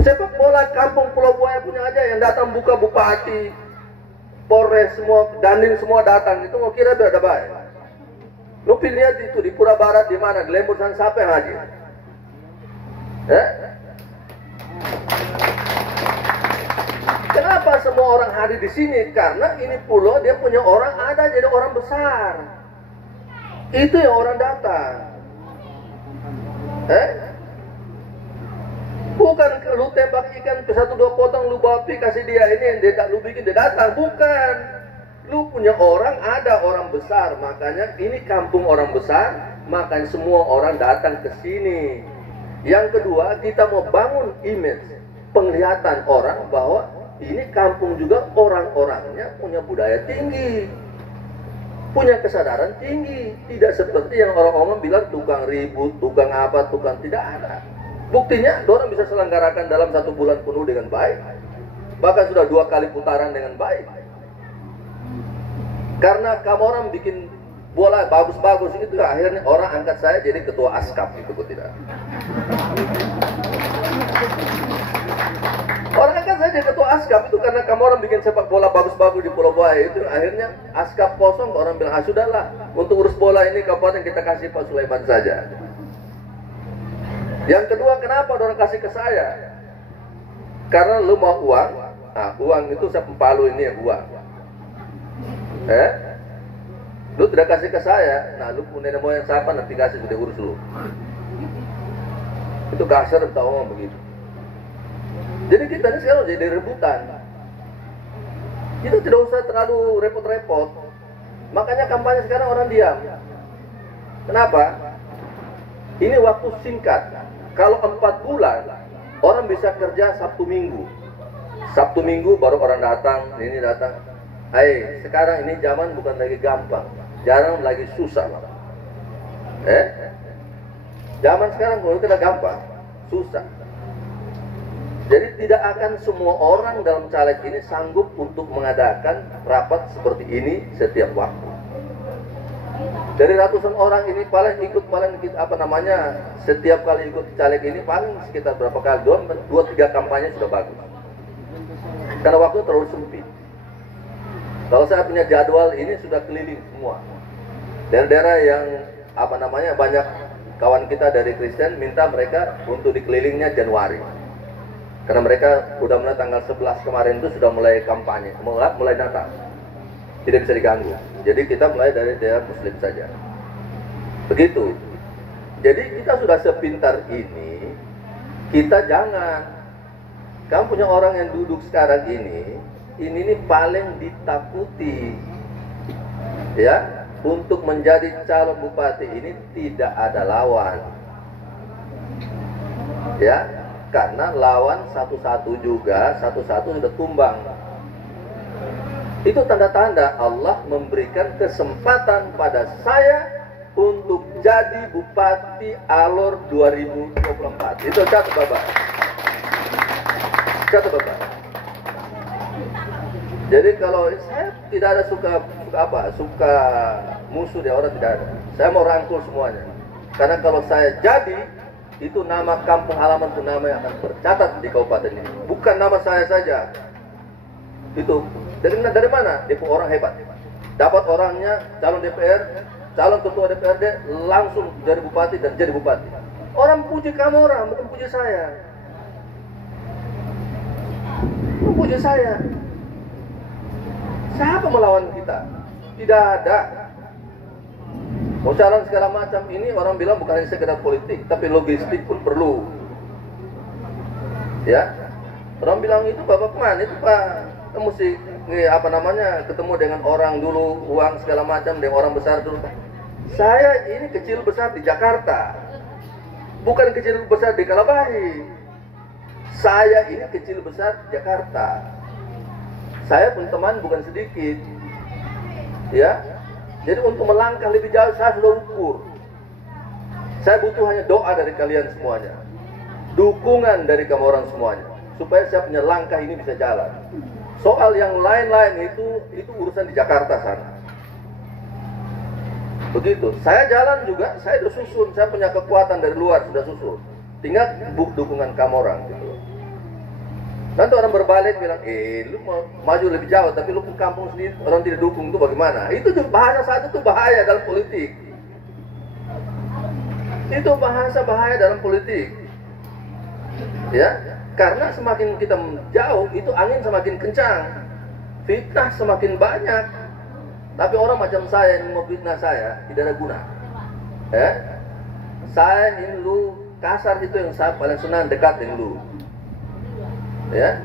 sepak bola kampung Pulau Buaya punya aja yang datang buka bupati, Polres semua, Dandim semua datang. Itu mau kira ada baik. Lu lihat itu di Pura Barat di mana? Di Lembur San siapa yang hadir? Kenapa semua orang hadir di sini? Karena ini pulau dia punya orang ada jadi orang besar. Itu yang orang datang. Bukan lu tembak ikan 1-2 potong lu bawa pi kasih dia ini yang dia lu bikin dia datang, bukan. Lu punya orang ada orang besar, makanya ini kampung orang besar, makanya semua orang datang ke sini. Yang kedua, kita mau bangun image. penglihatan orang bahwa ini kampung juga orang-orangnya punya budaya tinggi, punya kesadaran tinggi, tidak seperti yang orang-orang bilang tukang ribut, tukang apa, tukang tidak ada. Buktinya, orang bisa selenggarakan dalam 1 bulan penuh dengan baik, bahkan sudah 2 kali putaran dengan baik. Karena kamu orang bikin bola bagus-bagus itu, akhirnya orang angkat saya jadi ketua askap, itu tidak. Orang angkat saya jadi ketua askap itu karena kamu orang bikin sepak bola bagus-bagus di Pulau Buaya itu, akhirnya askap kosong, orang bilang sudahlah, untuk urus bola ini kabupaten kita kasih Pak Sulaiman saja. Yang kedua, kenapa orang kasih ke saya? Karena lu mau uang, nah uang itu saya palu ini ya uang. Lu tidak kasih ke saya, nah lu punya nenek moyang siapa nanti kasih, sudah urus lu. Itu kasar atau ngomong begitu. Jadi kita ini sekarang jadi rebutan. Itu tidak usah terlalu repot-repot. Makanya kampanye sekarang orang diam. Kenapa? Ini waktu singkat. Kalau 4 bulan, orang bisa kerja Sabtu Minggu. Sabtu Minggu baru orang datang, ini datang. Hai, sekarang ini zaman bukan lagi gampang, jarang lagi susah. Zaman sekarang kalau tidak gampang, susah. Jadi tidak akan semua orang dalam caleg ini sanggup untuk mengadakan rapat seperti ini setiap waktu. Dari ratusan orang ini paling setiap kali ikut caleg ini paling sekitar berapa kali, 2-3 kampanye sudah bagus. Karena waktu terlalu sempit. Kalau saya punya jadwal ini sudah keliling semua. Daerah-daerah yang banyak kawan kita dari Kristen minta mereka untuk dikelilingnya Januari. Karena mereka udah mulai tanggal 11 kemarin itu sudah mulai kampanye, mulai datang. Tidak bisa diganggu. Jadi kita mulai dari daerah Muslim saja. Begitu. Jadi kita sudah sepintar ini, kita jangan. Kamu punya orang yang duduk sekarang ini nih paling ditakuti. Ya, untuk menjadi calon bupati ini tidak ada lawan. Ya, karena lawan satu-satu sudah tumbang. Itu tanda-tanda Allah memberikan kesempatan pada saya untuk jadi Bupati Alor 2024. Itu catat Bapak. Catat Bapak. Jadi kalau saya tidak ada suka musuh dia orang, tidak ada. Saya mau rangkul semuanya. Karena kalau saya jadi, itu nama kampung halaman itu nama yang akan tercatat di kabupaten ini. Bukan nama saya saja. Itu dari mana? Dia orang hebat. Dapat orangnya calon DPR, calon ketua DPRD, langsung jadi bupati dan jadi bupati. Orang puji kamu orang, bukan puji saya. Puji saya. Siapa melawan kita? Tidak ada. Mau calon segala macam ini orang bilang bukan hanya sekedar politik, tapi logistik pun perlu. Ya, orang bilang itu Bapak kemana? Itu Pak, mesti ketemu dengan orang dulu, uang segala macam dengan orang besar dulu. Saya ini kecil besar di Jakarta, bukan kecil besar di Kalabahi. Saya ini kecil besar di Jakarta. Saya pun teman bukan sedikit. Ya, jadi untuk melangkah lebih jauh saya sudah ukur. Saya butuh hanya doa dari kalian semuanya, dukungan dari kamu orang semuanya, supaya saya punya langkah ini bisa jalan. Soal yang lain-lain itu urusan di Jakarta sana. Begitu. Saya jalan juga, saya sudah susun, saya punya kekuatan dari luar sudah susun. Tinggal dukungan kamu orang gitu. Nanti orang berbalik bilang, lu mau maju lebih jauh, tapi lu ke kampung sendiri orang tidak dukung, itu bagaimana? Itu bahasa saat itu bahaya dalam politik. Itu bahasa bahaya dalam politik. Ya, karena semakin kita jauh, itu angin semakin kencang, fitnah semakin banyak. Tapi orang macam saya yang mau fitnah saya tidak ada guna. Ya, saya ini lu kasar itu yang saya paling senang dekat dengan lu. Ya,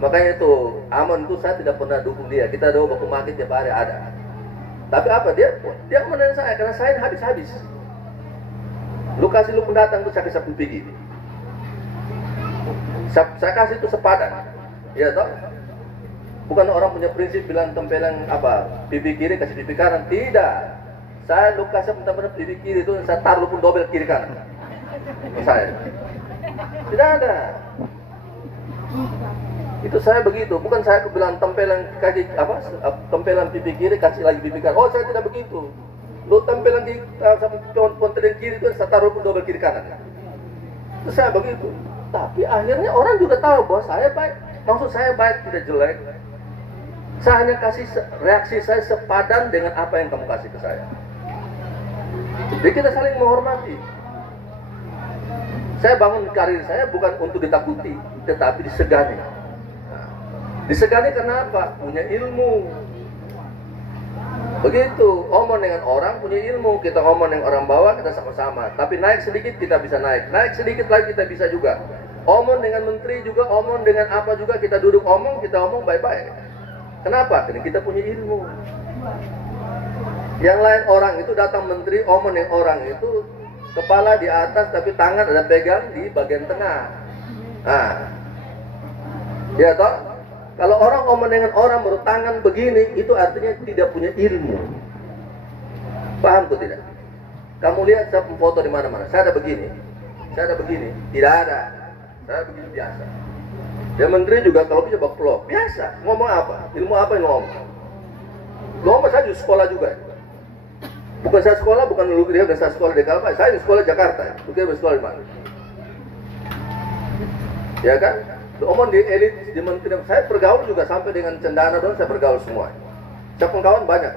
makanya itu Amon itu saya tidak pernah dukung dia. Kita doa baku maki tiap hari ada. Tapi apa dia menang saya karena saya habis-habis. Lu kasih lu pendatang tuh sakit-sakit pergi. Saya kasih itu sepadan, ya toh. Bukan orang punya prinsip bilang tempelan apa pipi kiri kasih pipi kanan, tidak. Saya lu kasih benar-benar pipi kiri itu saya taruh pun double kiri kanan. Saya tidak ada. Itu saya begitu, bukan saya bilang tempelan kasih apa tempelan pipi kiri kasih lagi pipi kanan. Oh saya tidak begitu. Lu tempelan di ponten kiri itu saya taruh pun double kiri kanan. Itu saya begitu. Tapi akhirnya orang juga tahu bahwa saya baik. Maksud saya baik tidak jelek. Saya hanya kasih reaksi saya sepadan dengan apa yang kamu kasih ke saya. Jadi kita saling menghormati. Saya bangun karir saya bukan untuk ditakuti, tetapi disegani. Disegani karena apa? Punya ilmu. Begitu, omong dengan orang punya ilmu. Kita ngomong dengan orang bawah, kita sama-sama. Tapi naik sedikit kita bisa naik. Naik sedikit lagi kita bisa juga. Omong dengan menteri juga, omong dengan apa juga. Kita duduk omong, kita omong baik-baik. Kenapa? Karena kita punya ilmu. Yang lain orang itu datang menteri, omong dengan orang itu kepala di atas tapi tangan ada pegang di bagian tengah. Nah, ya toh? Kalau orang omong dengan orang baru tangan begini, itu artinya tidak punya ilmu. Paham tuh tidak? Kamu lihat saya foto di mana-mana. Saya ada begini, saya ada begini, tidak ada. Saya begini biasa. Dia menteri juga kalau bisa baklok biasa. Ngomong apa? Ilmu apa yang ngomong? Ngomong saya di sekolah juga. Bukan saya sekolah, bukan dulu dia saya sekolah di Kalpa. Saya di sekolah Jakarta. Bukan sekolah di mana? Ya kan? Ngomong di elit, di menteri. Saya bergaul juga sampai dengan cendana dong. Saya bergaul semua. Saya kawan banyak.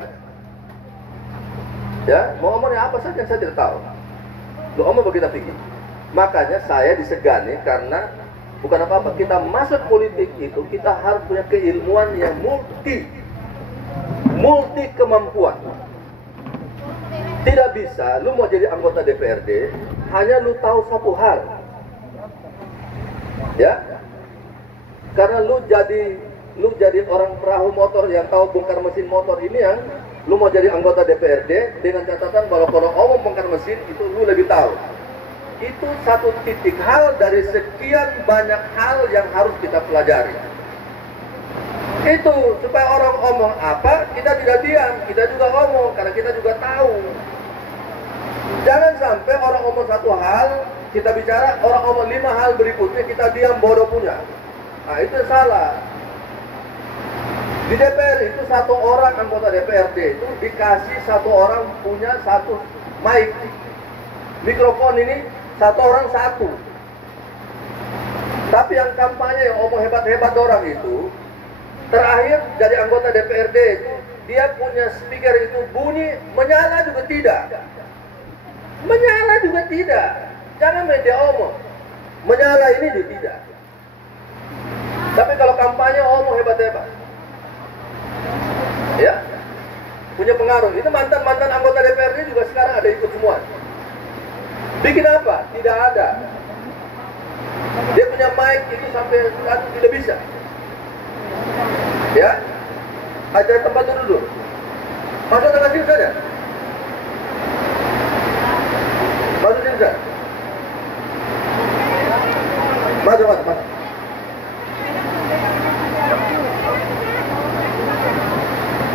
Ya, mau ngomongnya apa saja saya tidak tahu. Lu omong begitu pikir. Makanya saya disegani karena bukan apa-apa, kita masuk politik itu kita harus punya keilmuan yang multi kemampuan. Tidak bisa lu mau jadi anggota DPRD hanya lu tahu satu hal, ya, karena lu jadi orang perahu motor yang tahu bongkar mesin motor ini yang lu mau jadi anggota DPRD dengan catatan bahwa kalau omong bongkar mesin itu lu lebih tahu. Itu satu titik hal dari sekian banyak hal yang harus kita pelajari. Itu supaya orang ngomong apa, kita tidak diam, kita juga ngomong karena kita juga tahu. Jangan sampai orang ngomong satu hal, kita bicara, orang ngomong 5 hal berikutnya, kita diam bodoh punya. Nah itu salah. Di DPR itu satu orang anggota DPRD itu dikasih satu orang punya satu mic. Mikrofon ini satu orang satu. Tapi yang kampanye yang omong hebat-hebat orang itu terakhir jadi anggota DPRD itu dia punya speaker itu bunyi menyala juga tidak. Menyala juga tidak. Jangan main dia omong. Menyala ini juga tidak. Tapi kalau kampanye omong hebat-hebat. Ya. Punya pengaruh. Itu mantan-mantan anggota DPRD juga sekarang ada ikut semua. Bikin apa? Tidak ada. Dia punya mic itu sampai tidak bisa. Ya, ajar tempat duduk. Masuk tengah sini saja. Masuk sini saja. Masuk.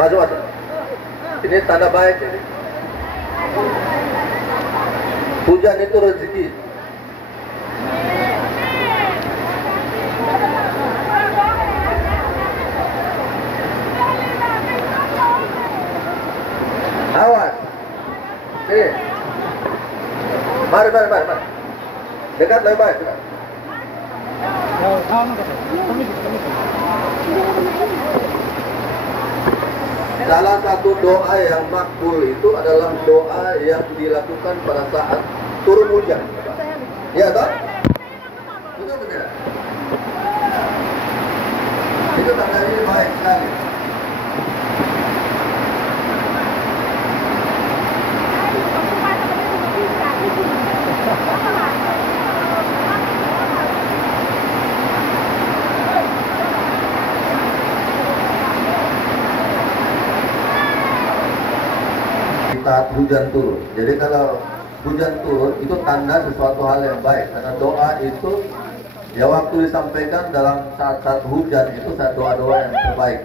Masuk. Ini tanda baik ini. Hujan itu rezeki. Awas. Sini. Mari. Dekat lebih baik. Salah satu doa yang makbul itu adalah doa yang dilakukan pada saat turun hujan. Ya toh? Betul betul. Itu tanda ini baik sekali. Saat hujan turun. Jadi kalau hujan turun itu tanda sesuatu hal yang baik karena doa itu Ya waktu disampaikan dalam saat-saat hujan itu saat doa-doa yang terbaik.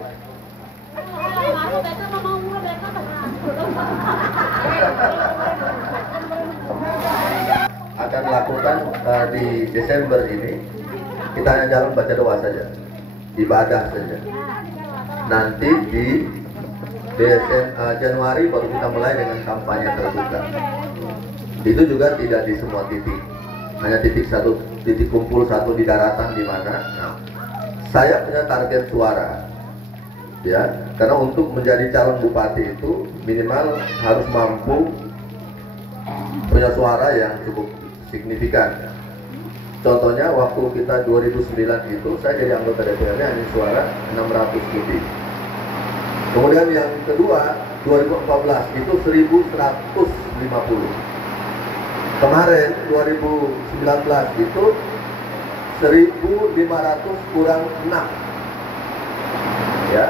Akan lakukan di Desember ini, kita hanya jalan baca doa saja, ibadah saja. Nanti di Januari baru kita mulai dengan kampanye terbuka. Itu juga tidak di semua titik, hanya titik kumpul satu di daratan di mana. Nah, saya punya target suara, ya, karena untuk menjadi calon bupati itu minimal harus mampu punya suara yang cukup signifikan. Contohnya waktu kita 2009 itu saya jadi anggota DPR-nya hanya suara 600 lebih. Kemudian yang kedua 2014 itu 1150. Kemarin 2019 itu 1500 kurang 6. Ya.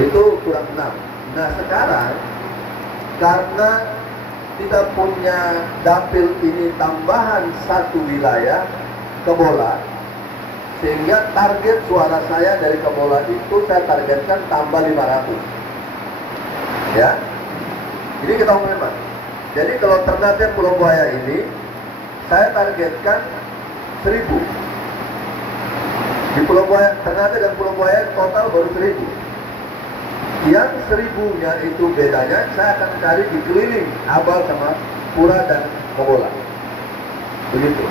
Itu kurang 6. Nah, sekarang karena kita punya dapil ini tambahan satu wilayah Kebola, sehingga target suara saya dari Kebola itu saya targetkan tambah 500. Ya. Ini kita memang. Jadi kalau Ternate Pulau Buaya ini saya targetkan 1000. Di Pulau Buaya, Ternate dan Pulau Buaya total baru 1000. Yang 1000-nya itu bedanya saya akan cari di keliling Abal sama Pura dan Kebola. Begitu.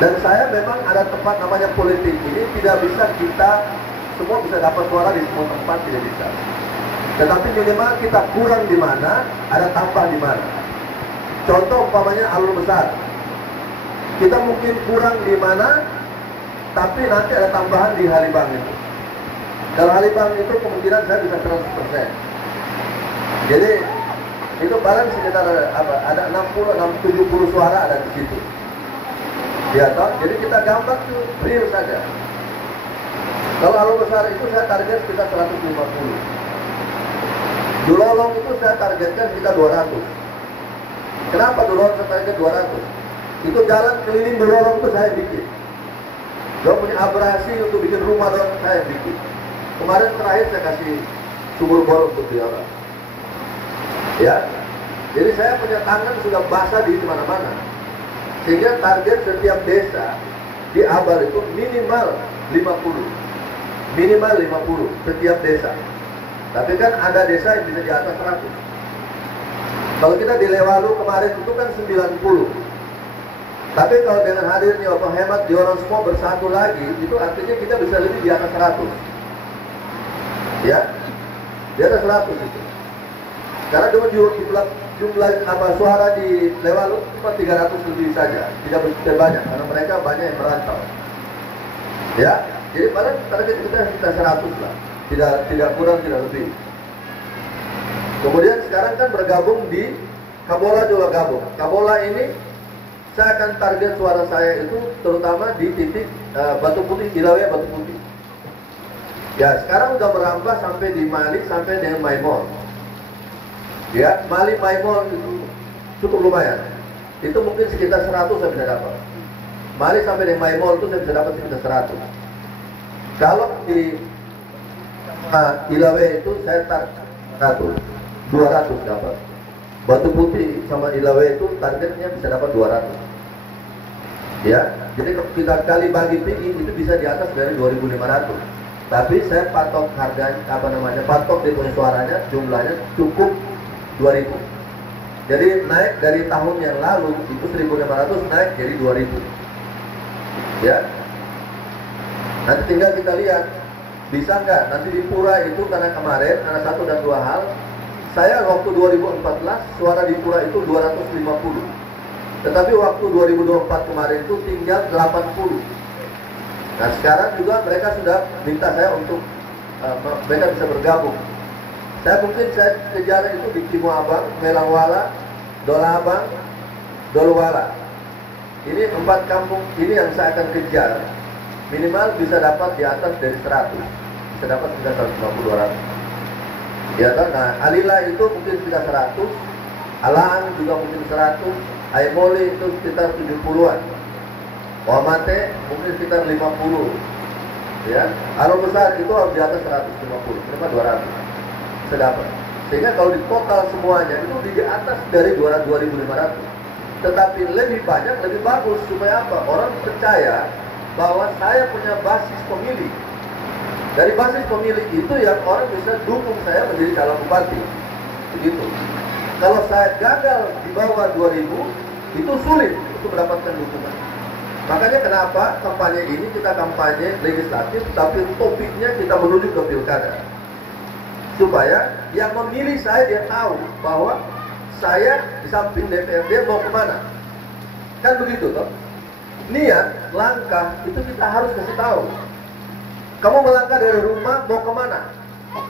Dan saya memang ada tempat namanya politik ini tidak bisa kita semua bisa dapat suara di semua tempat, tidak bisa. Tetapi minimal kita kurang di mana, ada tambah di mana. Contoh umpamanya Alur Besar. Kita mungkin kurang di mana, tapi nanti ada tambahan di Halibang itu. Kalau Halibang itu kemungkinan saya bisa 100%. Jadi itu barang sekitar ada 60-70 suara ada di situ. Ya toh? Jadi kita gambar tuh real saja. Kalau Alur Besar itu saya target sekitar 150. Dulolong itu saya targetkan sekitar 200. Kenapa Dulolong saya target 200? Itu jalan keliling Dulolong itu saya bikin. Dia punya abrasi untuk bikin rumah doang saya bikin. Kemarin terakhir saya kasih sumur bor untuk dia. Ya, jadi saya punya tangan sudah basah di mana-mana. Sehingga target setiap desa di Abal itu minimal 50. Minimal 50 setiap desa. Tapi kan ada desa yang bisa di atas 100. Kalau kita di Lewalu kemarin itu kan 90. Tapi kalau dengan hadirnya Bapak Hemat di orang semua bersatu lagi, itu artinya kita bisa lebih di atas 100. Ya, di atas 100 itu. Karena jumlah suara di Lewalu cuma 300 lebih saja, tidak begitu banyak karena mereka banyak yang merantau. Ya, jadi pada target kita 100 lah, tidak kurang tidak lebih. Kemudian sekarang kan bergabung di Kabola juga gabung. Kabola ini saya akan target suara saya itu terutama di titik Batu Putih, Ilawaya Batu Putih. Ya, sekarang udah merambah sampai di Mali sampai dengan Maimon. Ya, Mali Maimon itu cukup lumayan. Itu mungkin sekitar 100 saya bisa dapat. Mali sampai dengan Maimon itu saya bisa dapat sekitar 100. Kalau di Ilawaya itu saya target 200 dapat. Batu Putih sama Ilawaya itu targetnya bisa dapat 200. Ya, jadi kalau kita kali bagi tinggi itu bisa di atas dari 2.500. Tapi saya patok harga patok di suaranya jumlahnya cukup 2.000. Jadi naik dari tahun yang lalu itu 1.500 naik jadi 2.000. Ya. Nanti tinggal kita lihat bisa nggak nanti di Pura itu karena kemarin ada satu dan dua hal. Saya waktu 2014 suara di Pura itu 250. Tetapi waktu 2024 kemarin itu tinggal 80. Nah sekarang juga mereka sudah minta saya untuk mereka bisa bergabung. Saya kejar itu di Cimo Abang, Melangwala, Dola Abang, Dolwala. Ini 4 kampung ini yang saya akan kejar. Minimal bisa dapat di atas dari 100. Bisa dapat sekitar 150-200. Ya kan? Nah, Alila itu mungkin sekitar 100, Alaan juga mungkin 100, Aimoli itu sekitar 70-an. Muhammadiyah mungkin sekitar 50, ya. Kalau besar itu harus di atas 150, berapa 200 sedapat. Sehingga kalau di total semuanya itu di atas dari 2.500. Tetapi lebih banyak lebih bagus, supaya apa? Orang percaya bahwa saya punya basis pemilih. Dari basis pemilih itu yang orang bisa dukung saya menjadi calon bupati. Begitu. Kalau saya gagal di bawah 2.000, itu sulit untuk mendapatkan dukungan. Makanya kenapa kampanye ini kita kampanye legislatif, tapi topiknya kita menuju ke pilkada. Supaya yang memilih saya dia tahu bahwa saya di samping DPRD mau kemana. Kan begitu toh? Niat, langkah itu kita harus kasih tahu. Kamu melangkah dari rumah mau kemana?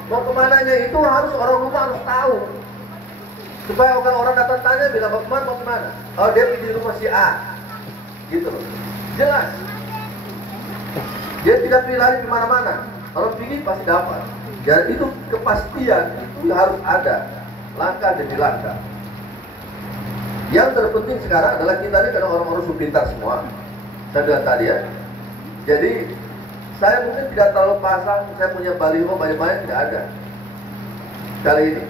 Mau kemananya itu harus orang rumah harus tahu. Supaya orang datang tanya bilang mau kemana? Oh dia pergi di rumah si A. Gitu loh. Jelas. Dia tidak pilih lari kemana-mana. Kalau pergi pasti dapat. Dan itu kepastian itu harus ada. Langkah demi langkah. Yang terpenting sekarang adalah kita ini karena orang-orang pintar semua. Saya bilang tadi ya. Jadi saya mungkin tidak terlalu pasang, saya punya baliho banyak-banyak tidak ada kali ini.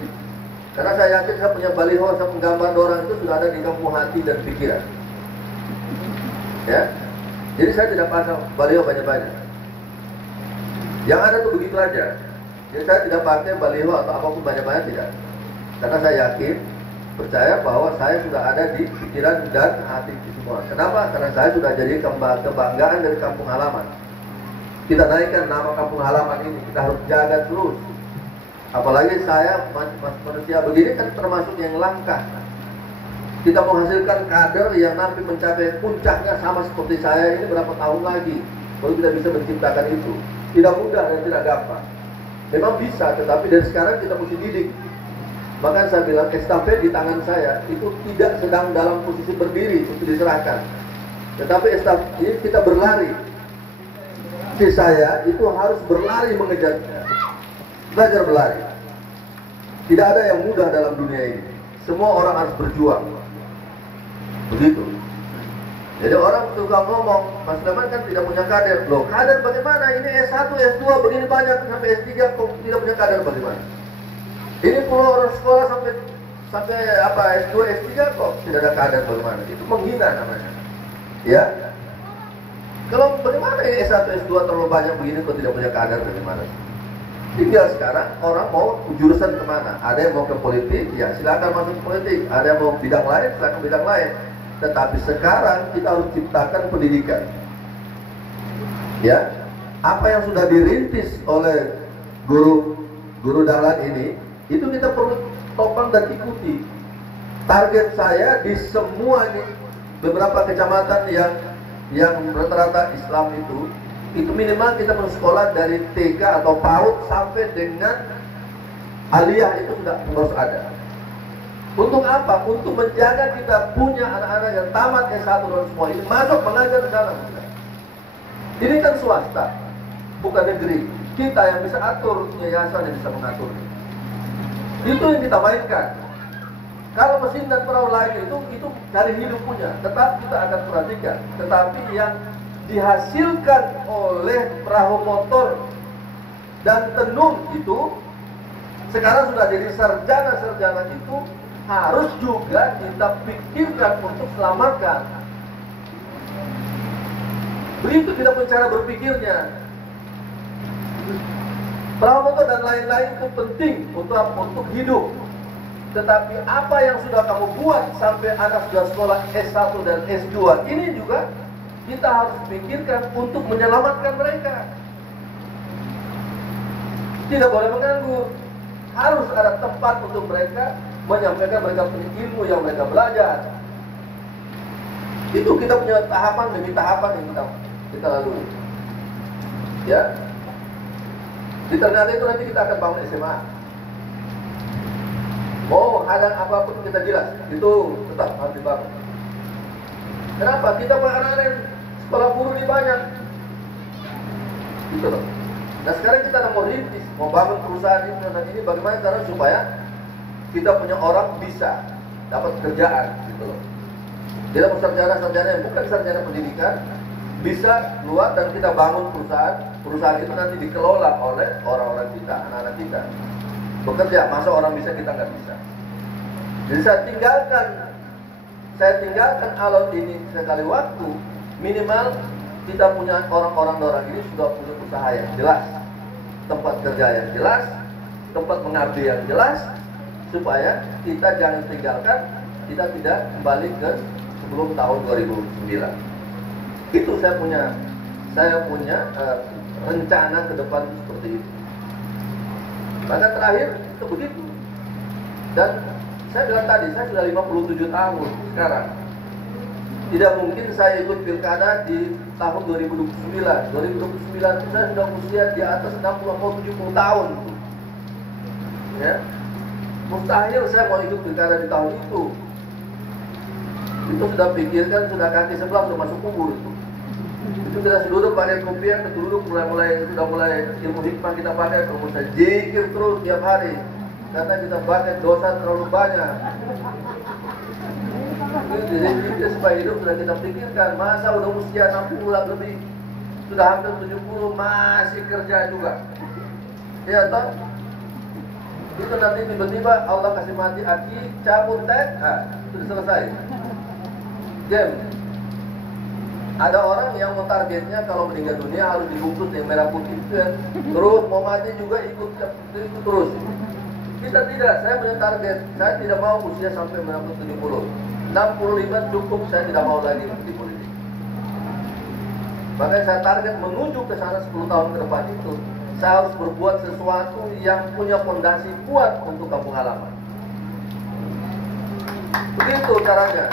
Karena saya yakin saya punya baliho, saya menggambar orang itu sudah ada di kampung hati dan pikiran. Ya, jadi saya tidak pasang baliho banyak-banyak. Yang ada tuh begitu aja. Jadi saya tidak pakai baliho atau apapun banyak-banyak tidak. Karena saya yakin, percaya bahwa saya sudah ada di pikiran dan hati semua. Kenapa? Karena saya sudah jadi kebanggaan dari kampung halaman. Kita naikkan nama kampung halaman ini, kita harus jaga terus. Apalagi saya manusia begini kan termasuk yang langka. Kita menghasilkan kader yang nanti mencapai puncaknya sama seperti saya ini berapa tahun lagi. Kalau kita bisa menciptakan itu, tidak mudah dan tidak gampang. Memang bisa, tetapi dari sekarang kita mesti didik. Makanya saya bilang estafet di tangan saya itu tidak sedang dalam posisi berdiri untuk diserahkan. Tetapi estafet ini kita berlari. Si saya itu harus berlari mengejarnya. Belajar berlari. Tidak ada yang mudah dalam dunia ini. Semua orang harus berjuang. Begitu. Jadi orang suka ngomong, Mas Leman kan tidak punya kader. Loh, kader bagaimana? Ini S1, S2 begini banyak, sampai S3 kok tidak punya kader bagaimana? Ini puluh orang sekolah sampai apa S2, S3 kok tidak ada kader bagaimana? Itu menghina namanya. Ya. Kalau bagaimana ini S1, S2 terlalu banyak begini kok tidak punya kader bagaimana? Tinggal sekarang orang mau jurusan kemana? Ada yang mau ke politik, ya silakan masuk ke politik. Ada yang mau bidang lain, silakan bidang lain. Tetapi sekarang kita harus ciptakan pendidikan. Ya, apa yang sudah dirintis oleh guru dahlan ini, itu kita perlu topang dan ikuti. Target saya di semua di beberapa kecamatan yang rata-rata Islam itu minimal kita bersekolah dari TK atau PAUD sampai dengan aliyah itu sudah harus ada. Untuk apa? Untuk menjaga kita punya anak-anak yang tamat S1 dan semua ini masuk mengajar di sana. Ini kan swasta, bukan negeri. Kita yang bisa atur, yayasan yang bisa mengatur. Itu yang kita mainkan. Kalau mesin dan perahu lain itu cari hidup punya, tetap kita akan perhatikan. Tetapi yang dihasilkan oleh perahu motor dan tenun itu sekarang sudah jadi sarjana-sarjana itu harus juga kita pikirkan untuk selamatkan. Begitu kita pun cara berpikirnya. Perahu motor dan lain-lain itu penting untuk hidup. Tetapi apa yang sudah kamu buat sampai anak sudah sekolah S1 dan S2 ini juga kita harus pikirkan untuk menyelamatkan mereka. Tidak boleh mengganggu. Harus ada tempat untuk mereka menyampaikan mereka punya ilmu yang mereka belajar. Itu kita punya tahapan demi tahapan yang kita lalui. Ya. Di Ternate itu nanti kita akan bangun SMA. Mau hadang apapun kita jelas, itu tetap harus dibangun. Kenapa? Kita punya anak-anak sekolah guru ini banyak. Gitu loh. Nah sekarang kita mau rintis, mau bangun perusahaan ini bagaimana cara supaya kita punya orang bisa dapat kerjaan, gitu loh. Tidak sarjana-sarjana yang bukan sarjana pendidikan, bisa keluar dan kita bangun perusahaan itu nanti dikelola oleh orang-orang kita, anak-anak kita bekerja. Masa orang bisa, kita nggak bisa. Jadi saya tinggalkan alot ini sekali waktu. Minimal kita punya orang ini sudah punya usaha yang jelas, tempat kerja yang jelas, tempat mengabdi yang jelas, supaya kita jangan tinggalkan, kita tidak kembali ke sebelum tahun 2009. Itu saya punya rencana ke depan seperti itu. Maka terakhir itu begitu. Dan saya bilang tadi, saya sudah 57 tahun sekarang. Tidak mungkin saya ikut pilkada di tahun 2029. 2029 itu saya sudah usia di atas 60 atau 70 tahun. Ya. Mustahil saya mau ikut pilkada di tahun itu. Itu sudah pikirkan, sudah kaki sebelah, sudah masuk kubur itu. Itu kita duduk pakai kopiah, kita duduk sudah mulai ilmu hikmah kita pakai, kemudian zikir terus tiap hari. Karena kita pakai dosa terlalu banyak. Jadi supaya hidup sudah kita pikirkan. Masa udah usia 60 lebih, sudah hampir 70 masih kerja juga. Ya toh? Itu nanti tiba-tiba Allah kasih mati aki, cabut tek, sudah selesai. Jam. Ada orang yang mau targetnya kalau meninggal dunia harus dibungkus yang merah putih kan. Terus mau mati juga ikut terus. Kita tidak, saya punya target. Saya tidak mau usia sampai 70. 65 cukup, saya tidak mau lagi di politik. Makanya saya target menuju ke sana 10 tahun ke depan itu. Saya harus berbuat sesuatu yang punya fondasi kuat untuk kampung halaman. Begitu caranya.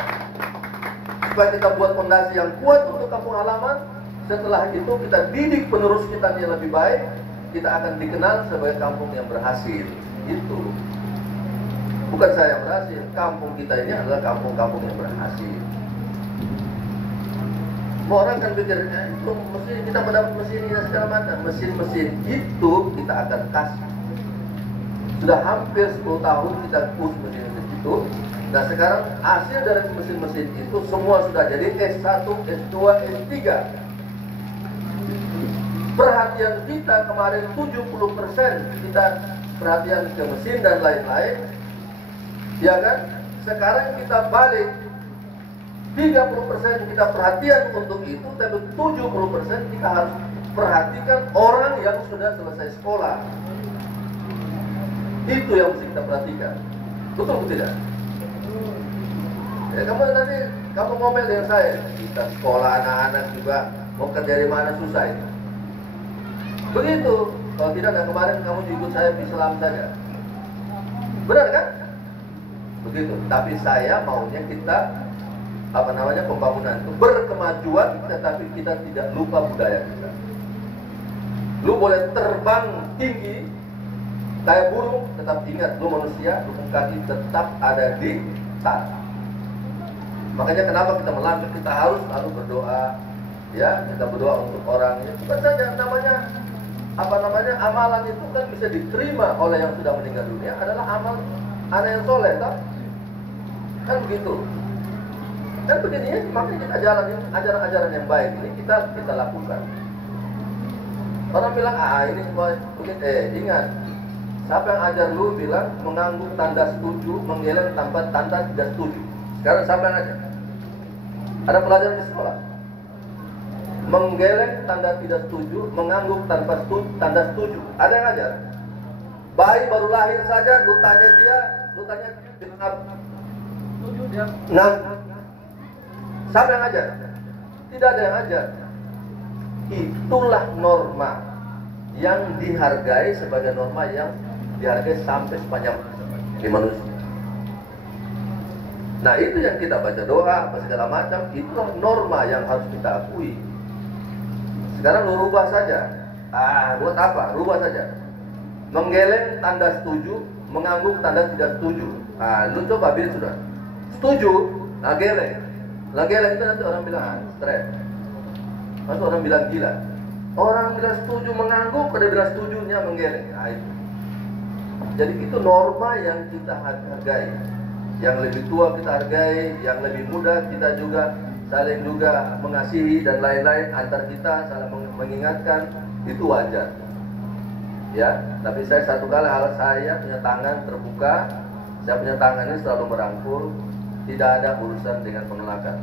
Supaya kita buat fondasi yang kuat untuk kampung halaman. Setelah itu kita didik penerus kita yang lebih baik. Kita akan dikenal sebagai kampung yang berhasil. Itu bukan saya yang berhasil, kampung kita ini adalah kampung-kampung yang berhasil. Orang kan pikir itu mesin, kita mendapat mesin ini segala macam. Mesin-mesin itu kita akan kasih. Sudah hampir 10 tahun kita push mesin itu. Nah sekarang hasil dari mesin-mesin itu semua sudah jadi S1, S2, S3. Perhatian kita kemarin 70% kita perhatian ke mesin dan lain-lain, ya kan? Sekarang kita balik 30% kita perhatian untuk itu, tapi 70% kita harus perhatikan orang yang sudah selesai sekolah. Itu yang mesti kita perhatikan. Betul atau tidak? Ya, kamu ngomel dengan saya. Kita sekolah anak-anak juga mau kerja dari mana susah itu. Begitu. Kalau tidak, dan kemarin kamu ikut saya Islam saja. Benar kan? Begitu. Tapi saya maunya kita pembangunan itu berkemajuan, tetapi kita tidak lupa budaya kita. Lu boleh terbang tinggi kayak burung, tetap ingat lu manusia, lubang kaki tetap ada di tanah. Makanya kenapa kita melangkah, kita harus selalu berdoa, ya, kita berdoa untuk orangnya. Bukan saja amalan itu kan bisa diterima oleh yang sudah meninggal dunia adalah amal anak yang soleh, tak? Kan begitu. Kan begini ya, makanya kita jalanin ajaran-ajaran yang baik ini kita lakukan. Orang bilang ini semua begini, ingat, siapa yang ajar lu bilang mengangguk tanda setuju, menggeleng tanpa tanda tidak setuju. Sekarang siapa yang ajar? Ada pelajaran di sekolah. Menggeleng tanda tidak setuju, mengangguk tanpa tanda setuju. Ada yang ajar? Bayi baru lahir saja, lu tanya dia bilang apa? Nah, siapa yang ajar? Tidak ada yang ajar. Itulah norma yang dihargai sebagai norma yang dihargai sampai sepanjang di manusia. Nah itu yang kita baca doa, segala macam, itulah norma yang harus kita akui. Sekarang lu rubah saja. Buat apa? Rubah saja. Menggeleng tanda setuju, mengangguk tanda tidak setuju. Lu coba bilang sudah. Setuju, geleng. Geleng itu nanti orang bilang stres. Masa orang bilang gila. Orang bilang setuju mengangguk, pada bilang setujunya menggeleng. Itu. Jadi itu norma yang kita hargai. Yang lebih tua kita hargai, yang lebih muda kita juga saling juga mengasihi dan lain-lain antar kita, saling mengingatkan, itu wajar. Ya, tapi saya satu kali hal saya punya tangan terbuka, saya punya tangan ini selalu merangkul, tidak ada urusan dengan penolakan.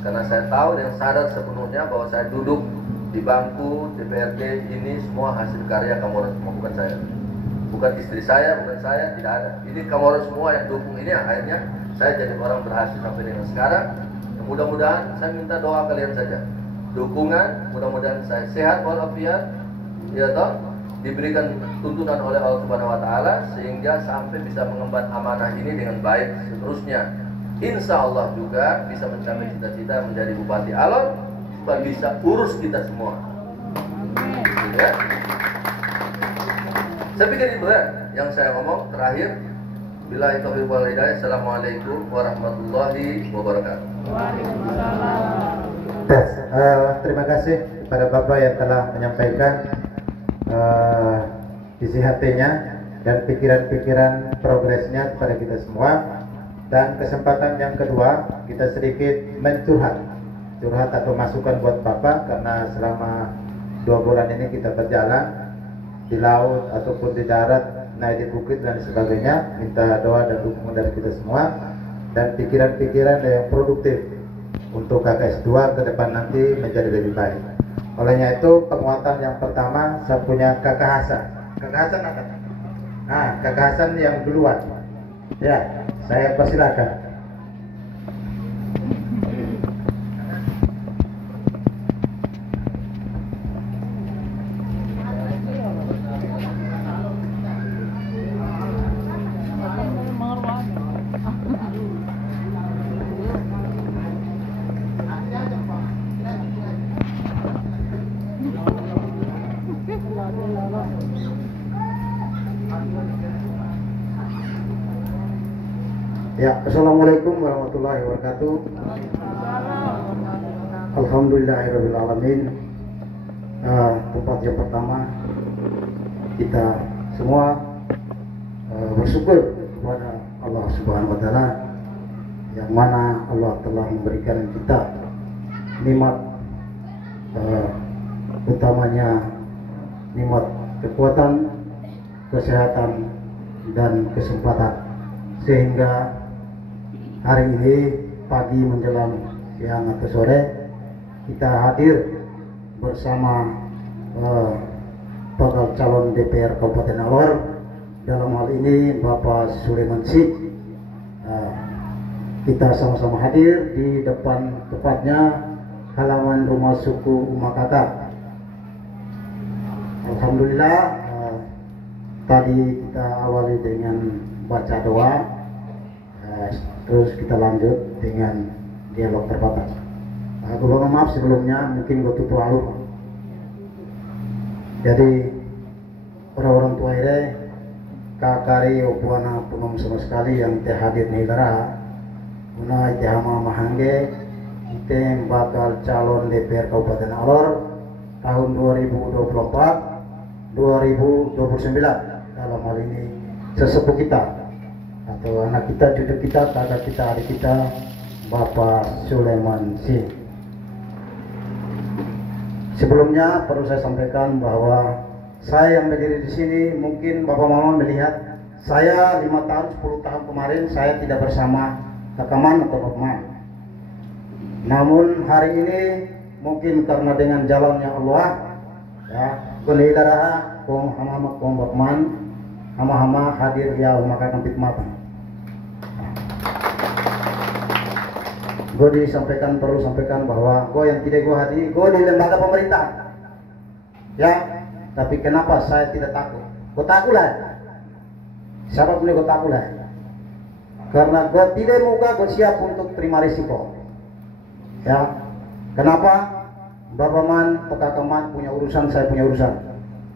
Karena saya tahu dan sadar sepenuhnya bahwa saya duduk di bangku DPRD ini semua hasil karya kamu semua, bukan saya. Bukan istri saya, bukan saya, tidak ada. Ini kamu semua yang dukung ini, akhirnya saya jadi orang berhasil sampai dengan sekarang. Mudah-mudahan saya minta doa kalian saja, dukungan, mudah-mudahan saya sehat walafiat, ya toh, diberikan tuntunan oleh Allah Subhanahu Wa Taala sehingga sampai bisa mengemban amanah ini dengan baik seterusnya. Insya Allah juga bisa mencapai cita-cita menjadi Bupati Alor supaya bisa urus kita semua. Ya. Saya pikir itu ya yang saya ngomong terakhir. Billahi taufiq wal hidayah. Assalamualaikum warahmatullahi wabarakatuh. Terima kasih kepada Bapak yang telah menyampaikan isi hatinya dan pikiran-pikiran progresnya kepada kita semua. Dan kesempatan yang kedua, kita sedikit curhat atau masukan buat Bapak, karena selama 2 bulan ini kita berjalan di laut ataupun di darat, naik di bukit dan sebagainya. Minta doa dan dukungan dari kita semua dan pikiran-pikiran yang produktif untuk KKS2 ke depan nanti menjadi lebih baik. Olehnya itu, penguatan yang pertama saya punya Kakak Hasan. Kakak Hasan apa? Kakak Hasan yang duluan. Ya, saya persilakan. Ya, assalamualaikum warahmatullahi wabarakatuh. Alhamdulillahirobbilalamin. Tempat yang pertama kita semua bersyukur kepada Allah Subhanahu Wa Taala yang mana Allah telah memberikan kita nikmat, utamanya nikmat kekuatan, kesehatan dan kesempatan, sehingga hari ini pagi menjelang siang atau sore kita hadir bersama bakal calon DPR Kabupaten Alor, dalam hal ini Bapak Sulaiman Syih. Kita sama-sama hadir di depan tepatnya halaman rumah suku Umakaka. Alhamdulillah, tadi kita awali dengan baca doa, terus kita lanjut dengan dialog terbatas. Aku mohon maaf sebelumnya, mungkin gue tutup lalu. Jadi orang-orang tua ini kakari opuana punom sama sekali yang teh hadir nih lara, guna jama mahangge kita bakal calon DPR Kabupaten Alor tahun 2024 2029. Dalam hal ini sesepuh kita atau anak kita, cucu kita, kakak kita, adik kita, Bapak Sulaiman Syih. Sebelumnya perlu saya sampaikan bahwa saya yang berdiri di sini, mungkin Bapak Mama melihat saya 5 tahun, 10 tahun kemarin saya tidak bersama Kakaman atau Bakman. Namun hari ini mungkin karena dengan jalannya Allah, ya, kunidaraha kong hama kong Bakman, hama-hama hadir ya maka kampit mata. Gue perlu sampaikan bahwa gue yang tidak gue hadir, gue di lembaga pemerintah, ya. Tapi kenapa saya tidak takut? Gue takut lah. Siapa punya gue takut lah? Karena gue tidak gue siap untuk terima risiko. Ya, kenapa? Bapak Man, Pak Man punya urusan, saya punya urusan.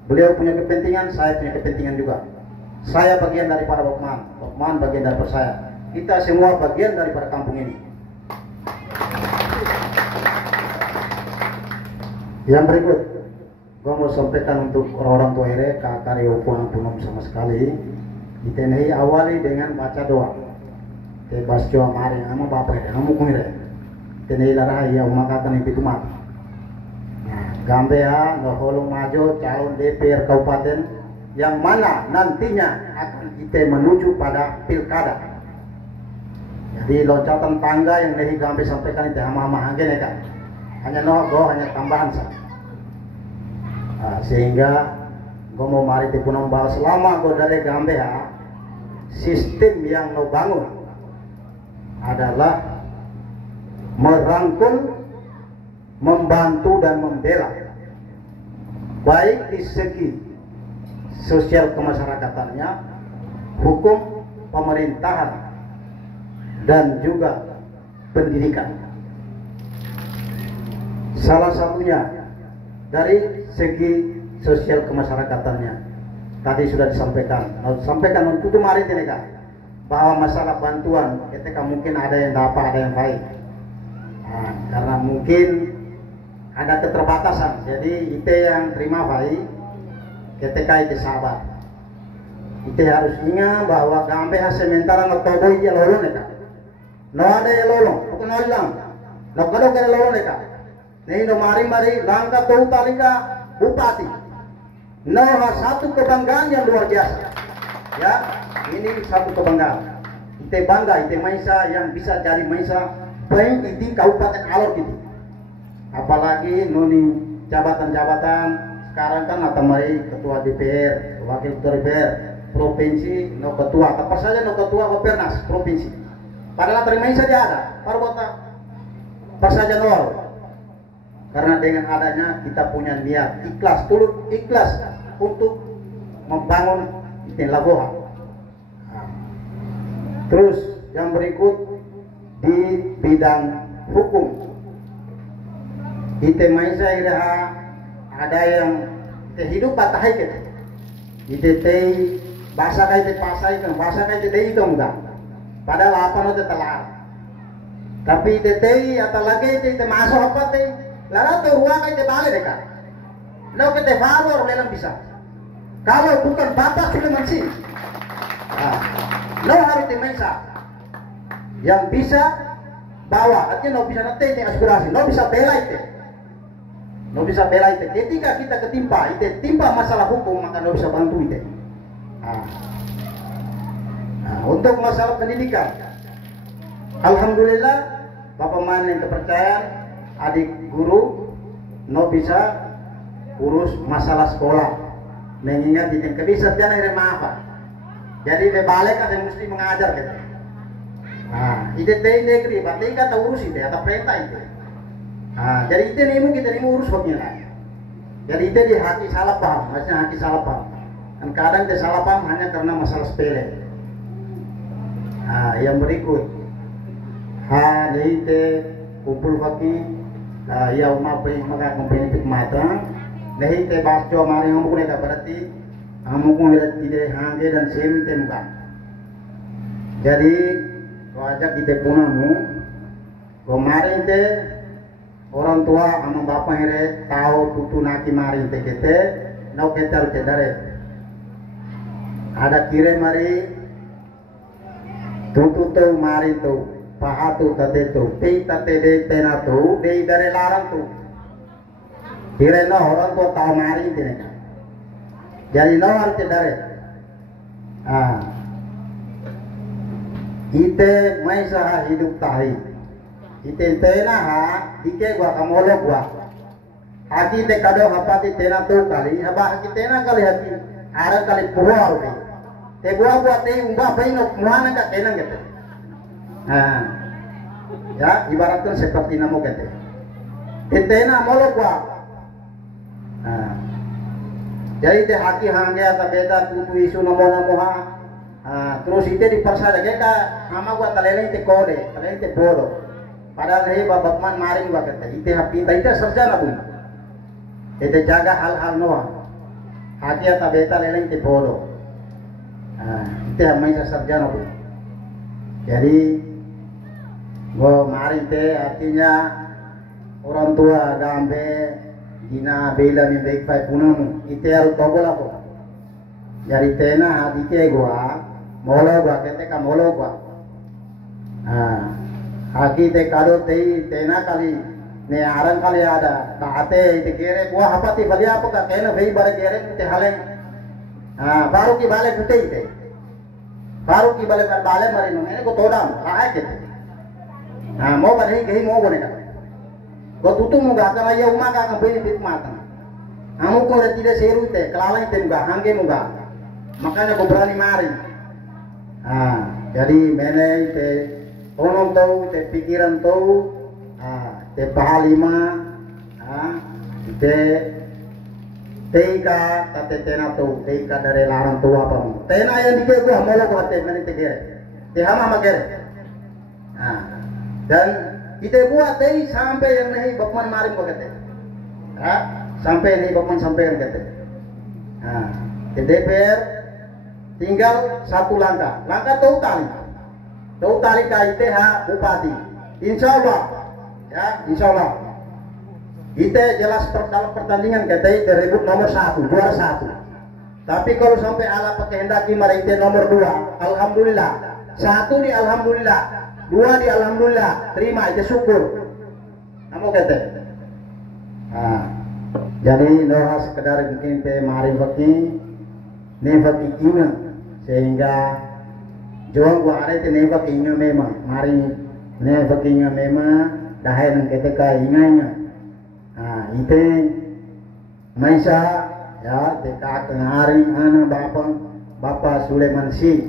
Beliau punya kepentingan, saya punya kepentingan juga. Saya bagian daripada Bapak Man bagian daripada saya. Kita semua bagian daripada kampung ini. Yang berikut, gue mau sampaikan untuk orang-orang tua ini, kakak Reopon Punom sama sekali. Kita ini awali dengan baca doa. Tebas doa mari, nama bapak ini, nama kumire. teneilara ya umakatan itu mati. Nah, Gambia Noholong Majo calon DPR Kabupaten yang mana nantinya akan kita menuju pada pilkada. Jadi loncatan tangga yang dari Gambia sampaikan itu hama-hama hanggen kan. Hanya hanya tambahan saja. Nah, sehingga gue mau mari di punong bahwa selama gue dari Gambia sistem yang mau bangun adalah merangkul, membantu dan membela baik di segi sosial kemasyarakatannya, hukum pemerintahan dan juga pendidikan. Salah satunya dari segi sosial kemasyarakatannya tadi sudah disampaikan untuk kemarin ini kan, bahwa masalah bantuan ketika mungkin ada yang dapat ada yang baik. Nah, karena mungkin ada keterbatasan, jadi itu yang terima baik ketika itu sahabat. Itu harus ingat bahwa Gambia sementara notobo itu lolong kan, no ada yang lolong, bukan hilang, no kalau kena lolong kan. Nih no mari langkah tahu talika bupati. Nah, satu kebanggaan yang luar biasa. Ya, ini satu kebanggaan. Kita bangga, kita maisa yang bisa jadi maisa baik di Kabupaten Alor gitu. Apalagi noni jabatan-jabatan sekarang kan atau mari ketua DPR, wakil ketua DPR, provinsi, no ketua, apa saja no ketua Bapernas provinsi. Padahal terima saja ada, parwata pas saja nol. Karena dengan adanya kita punya niat ikhlas, tulus ikhlas untuk membangun Iten Labuha. Nah, terus yang berikut di bidang hukum, Iten Maisa iraha ada yang hidup patahai kita. Ite tei bahasa kai te pasai kan bahasa kai te dei dong enggak. Padahal apa no te telar. Tapi ite tei atau lagi ite masuk apa tei lalu tuh ruang itu balik dekat. Lo kita favor lelang bisa. Kalau bukan bapak sudah masih. Lo harus dimensa. Yang bisa bawa, artinya lo bisa nanti ini aspirasi, lo bisa bela itu. Lo bisa bela itu. Ketika kita ketimpa, itu timpa masalah hukum maka lo bisa bantu itu. Untuk masalah pendidikan, alhamdulillah Bapak Man yang kepercayaan adik guru no bisa urus masalah sekolah, mengingat di bisa dia ada apa jadi bebalik kan yang mesti mengajar gitu. Ide negeri berarti kan urus itu atau perintah itu. Jadi itu kita urus bagaimana. Jadi itu di haki salah paham, maksudnya haki salah paham. Dan kadang dia salah paham hanya karena masalah sepele. Yang berikut itu kumpul bagi ya umat baik maka kompensit matang nahi te basco mari ngomong ne ka berarti amuk ngirat tidak hange dan semi temka. Jadi wajib kita punamu kemarin te orang tua sama bapak here tahu tutu naki mari te kete nau ketar te dare ada kire mari tutu tu mari tu pahatu tate tu pita te de tena tu de dari larang tu kira no orang tua tahu mari ini jadi no harus dari ite maisa hidup tahi ite tena ha dike gua kamolo gua hati te kado hapati tena tu kali haba hati tena kali hati ara kali puruar te gua te umba baino muana ka tena gitu. Ya ibaratkan seperti namo kete. Tena molo gua. Jadi te haki hangya ta beda tutu isu namo ha. Terus ite dipaksa lagi ka ama gua taleleng te kode, taleleng te bodo. Padahal hei bapak man maring gua kete. Ite hapinta ite sarjana pun. Ite jaga hal-hal noa. Haki ta beta leleng te bodo. Ite hamai sarjana pun. Jadi gua mari te artinya orang tua gambe dina bela mi baik pai punamu ite harus togol ako. Jadi tena adike gua molo gua kete ka molo gua. Haki te kado te tena kali ne arang kali ada taate te kere gua apa ti bali apa ka kena vei bare kere te hale baru ki bale pute te baru ki bale bale mari no ene ko todam lae ke mau kan hi mau gone ka ko tutu mo ga kana ya uma ka bei bit mata amu ko re tidak seru te kelalai te ga hangge mo ga makanya ko berani mari jadi mene te onong tau te pikiran tau te pahalima te teika tate tena tau teika dari larang tau apa tena yang dike gua molo ko te mene te kere te hama magere dan kita buat tei sampai yang nahi bakman marim ko kete sampai nahi bakman sampai yang kete te DPR tinggal satu langkah tau tali KITH Bupati insya Allah ya insya Allah kita jelas dalam pertandingan kita rebut nomor 1 juara 1 tapi kalau sampai ala pakai hendaki mari kita nomor 2 alhamdulillah 1 di alhamdulillah 2 di alhamdulillah terima aja syukur kamu kata jadi doa sekedar mungkin te mari baki nevaki ingat sehingga juang gua are te nevaki ingat memang mari nevaki ingat memang dahai nang ketika inganya ite maisa ya teka hari ana Bapak Sulaiman Si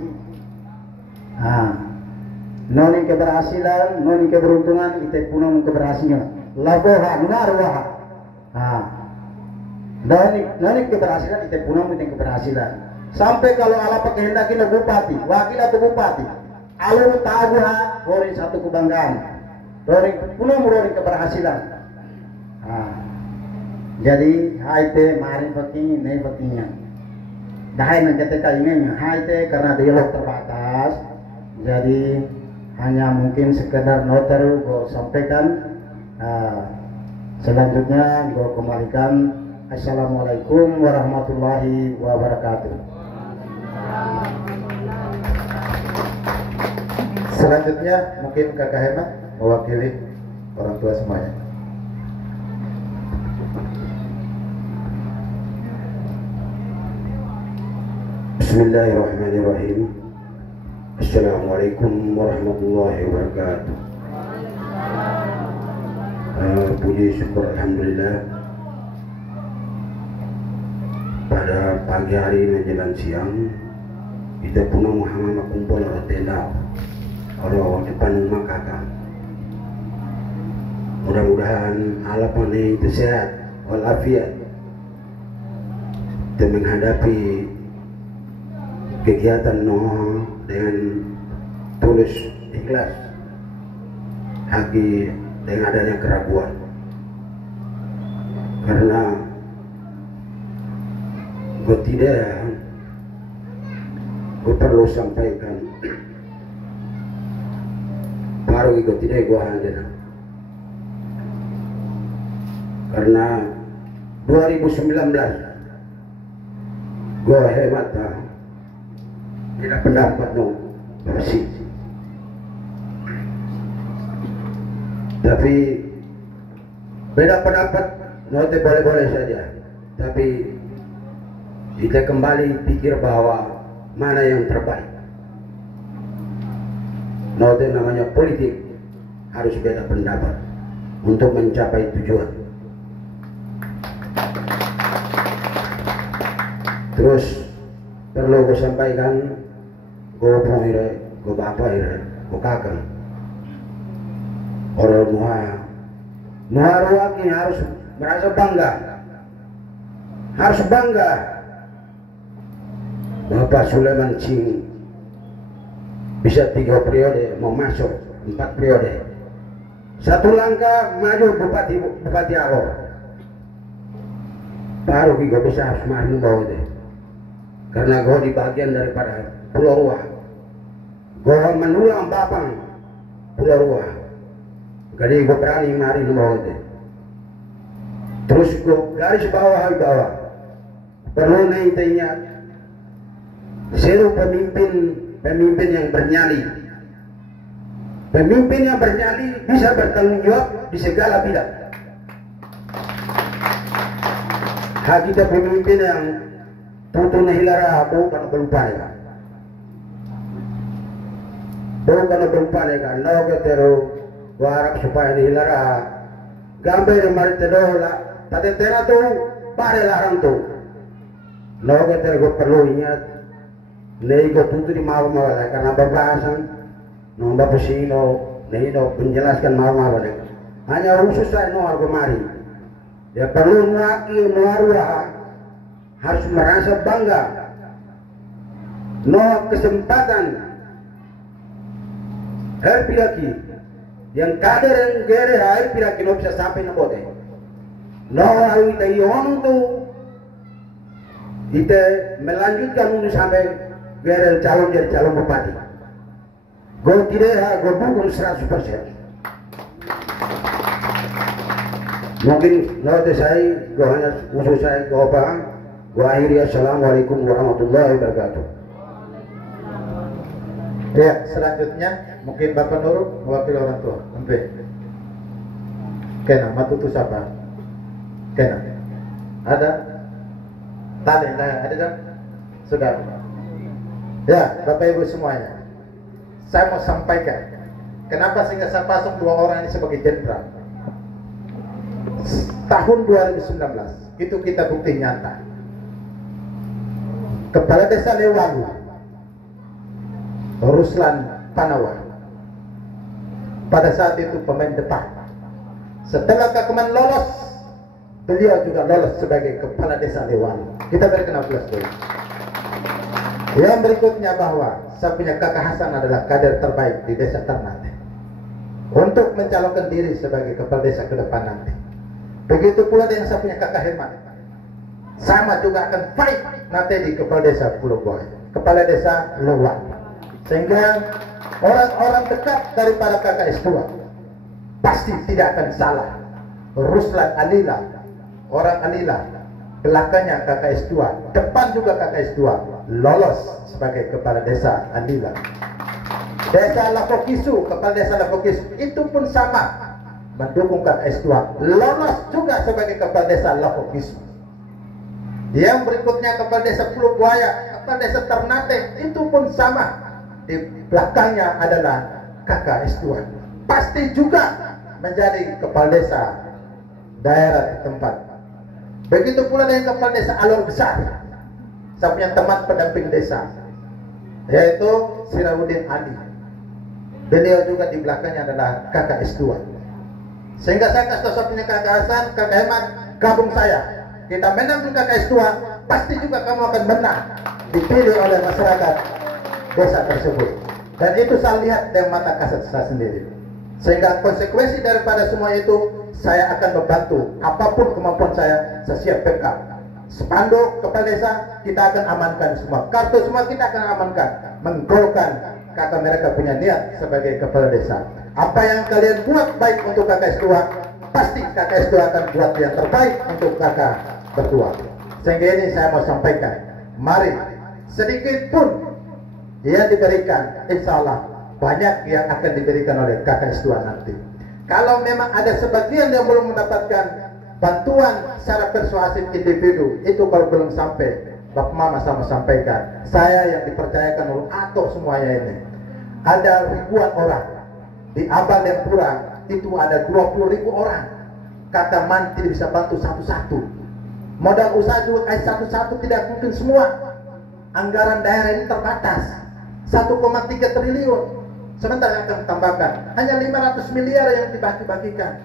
noni keberhasilan noni keberuntungan ite punang keberhasilan laboha nuarwaha noni keberhasilan ite punang ite keberhasilan sampai kalau ala pakai hendaki na bupati wakil atau bupati alur tabuha rorin satu kebanggaan rorin punang rorin keberhasilan jadi haite mari paki nei pakinya dahai nang ketika ingin haite karena dialog terbatas jadi hanya mungkin sekedar noter gue sampaikan selanjutnya gue kembalikan assalamualaikum warahmatullahi wabarakatuh. Selanjutnya mungkin Kakak Hemat mewakili orang tua semuanya. Bismillahirrahmanirrahim. Assalamualaikum warahmatullahi wabarakatuh. Puji syukur alhamdulillah pada pagi hari menjelang siang kita punang Muhammad kumpul orang tenda orang depan rumah kakak. Mudah-mudahan Allah pandai sehat walafiat dan menghadapi kegiatan dengan tulus ikhlas haki dengan adanya keraguan karena gue perlu sampaikan baru gue tidak gue hadir karena 2019 gue hemat tidak pendapat bersih tapi beda pendapat note boleh-boleh saja tapi kita kembali pikir bahwa mana yang terbaik note namanya politik harus beda pendapat untuk mencapai tujuan terus perlu gue sampaikan gue pengire, gue bapak ire, gue kakak orang Nuharuaki harus merasa bangga Bapak Sulaiman Sing bisa 3 periode mau masuk 4 periode satu langkah maju Bupati Alor baru gue bisa harus maju bawah deh karena gue di bagian daripada Pulau Ruah gue menulang Bapang Pulau Ruah jadi gue berani mari bawah deh terus gue garis bawah perlu intinya seluruh pemimpin yang bernyali Pemimpin yang bernyali bisa bertanggung jawab di segala bidang. Hak kita pemimpin yang tutu nahilara bukan berlupa ya. Bukan berlupa ya. Nau ketero warak supaya nahilara gambar marite dola. Tadi tera tu pare larang tu. Nau ketero perlu ingat. Nego tutu di malam-malam karena pembahasan nomba pesino nino menjelaskan malam-malam hanya khusus saya noar kemari ya perlu nuaki nuarua harus merasa bangga no kesempatan air piraki yang kader yang gere air piraki no bisa sampai nabote no awi tayi on tu kita melanjutkan untuk sampai gere calon jadi calon bupati. Gue tidak, gue dukung 100%. Mungkin nanti saya, gue hanya khusus saya, gue paham. Gue akhiri, assalamualaikum warahmatullahi wabarakatuh. Ya, selanjutnya mungkin Bapak Nurul mewakili orang tua. Sampai. Kena, matutu siapa? Kena. Ada? Tali, ada kan? Sudah. Ya, Bapak Ibu semuanya. Saya mau sampaikan kenapa sehingga saya pasang dua orang ini sebagai jenderal. Tahun 2019 itu kita bukti nyata. Kepala Desa Lewalu Ruslan Panawa pada saat itu pemain depan. Setelah Kakeman lolos, beliau juga lolos sebagai Kepala Desa Lewalu. Kita berikan aplaus dulu. Yang berikutnya bahwa saya punya kakak Hasan adalah kader terbaik di desa Ternate untuk mencalonkan diri sebagai kepala desa ke depan nanti. Begitu pula dengan saya punya kakak Herman, sama juga akan fight nanti di kepala desa Pulau Buaya, kepala desa Lewat. Sehingga orang-orang dekat daripada kakak S2 pasti tidak akan salah. Ruslan Alila, orang Alila, belakangnya kakak S2, depan juga kakak S2, lolos sebagai kepala desa Alila. Desa Lafokisu, kepala desa Lafokisu itu pun sama, mendukung kakak S2, lolos juga sebagai kepala desa Lafokisu. Yang berikutnya kepala desa Pulau Buaya, kepala desa Ternate itu pun sama, di belakangnya adalah kakak S2, pasti juga menjadi kepala desa daerah tempat. Begitu pula dengan kepala desa Alor Besar. Saya punya teman pendamping desa, yaitu Siraudin Ali. Beliau juga di belakangnya adalah kakak S2. Sehingga saya kasih tahu punya kakak Hasan, kakak Herman, gabung saya. Kita menang dengan kakak S2, pasti juga kamu akan menang, dipilih oleh masyarakat desa tersebut. Dan itu saya lihat dengan mata kasat saya sendiri. Sehingga konsekuensi daripada semua itu, saya akan membantu apapun kemampuan saya siap backup. Spanduk kepala desa kita akan amankan semua, kartu semua kita akan amankan, menggolkan kakak mereka punya niat sebagai kepala desa. Apa yang kalian buat baik untuk kakak S2, pasti kakak S2 akan buat yang terbaik untuk kakak berdua. Sehingga ini saya mau sampaikan, mari sedikit pun yang diberikan, insya Allah banyak yang akan diberikan oleh kakak S2 nanti. Kalau memang ada sebagian yang belum mendapatkan bantuan secara persuasif individu, itu kalau belum sampai, Bapak Mama sama sampaikan, saya yang dipercayakan oleh Ato semuanya ini, ada ribuan orang di Abal dan Pura, itu ada 20.000 orang. Kata Man tidak bisa bantu satu-satu, modal usaha juga satu-satu tidak mungkin semua. Anggaran daerah ini terbatas 1,3 triliun. Sementara akan tambahkan hanya 500 miliar yang dibagi-bagikan.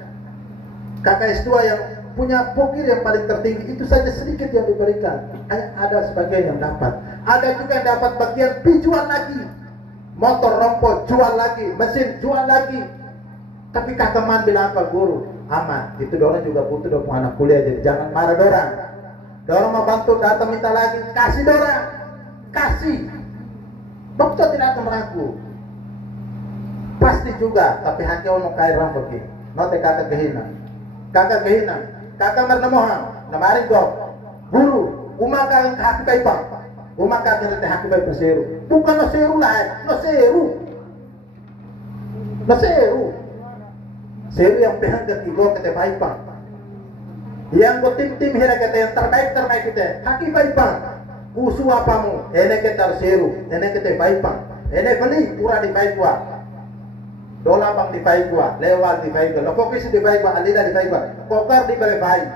Kakak S2 yang punya pokir yang paling tertinggi itu saja sedikit yang diberikan. Hanya ada sebagian yang dapat. Ada juga yang dapat bagian jual lagi. Motor rompot jual lagi, mesin jual lagi. Tapi kakak Man bilang apa, guru? Aman, itu dorang juga butuh dong anak kuliah, jadi jangan marah dorang. Dorang mau bantu datang minta lagi, kasih dorang, kasih. Dokter tidak akan meragu. Pasti juga, tapi hanya mau kaya orang begini. Nanti kakak kehina, kakak mernemohang, namarin kau, guru, umakan hak kaipang, umakan kita hak kaipang seru, bukan no seru lain, no seru. Na seru yang pihak ketiga kita baipang. Yang go tim hira kita yang terbaik kita. Haki baipang. Usu apamu, ene kita seru, ene kita baipang. Ene beli pura di baikwa. Dola bang di baikwa, lewal di baikwa, lokokis di baikwa, alida di baikwa, kokar di baik.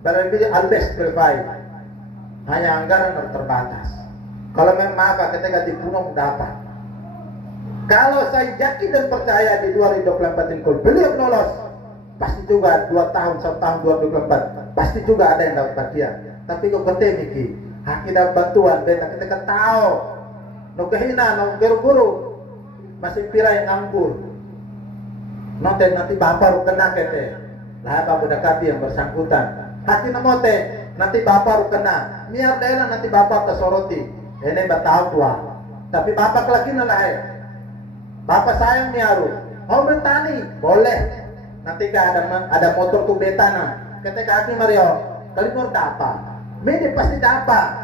Barangkali albes baik. Hanya anggaran terbatas. Kalau memang maka ketika dipunong dapat. Kalau saya yakin dan percaya di 2024 ini kalau beliau lolos, pasti juga 2 tahun, 1 tahun 2024, pasti juga ada yang dapat bagian. Tapi kok penting Miki, hak dapat bantuan, kita tahu, no kehina, no guru-guru, masih pira yang nganggur. Nanti bapak kena kete, lah bapak dekati yang bersangkutan. Hati namote, nanti bapak kena, biar daerah nanti bapak kesoroti, ini batau tua. Tapi bapak lagi nelayan. Bapak sayang miaru, mau bertani boleh. Nanti ada motor tuh betana. Ketika kaki Mario, kali mau dapat, mede pasti dapat.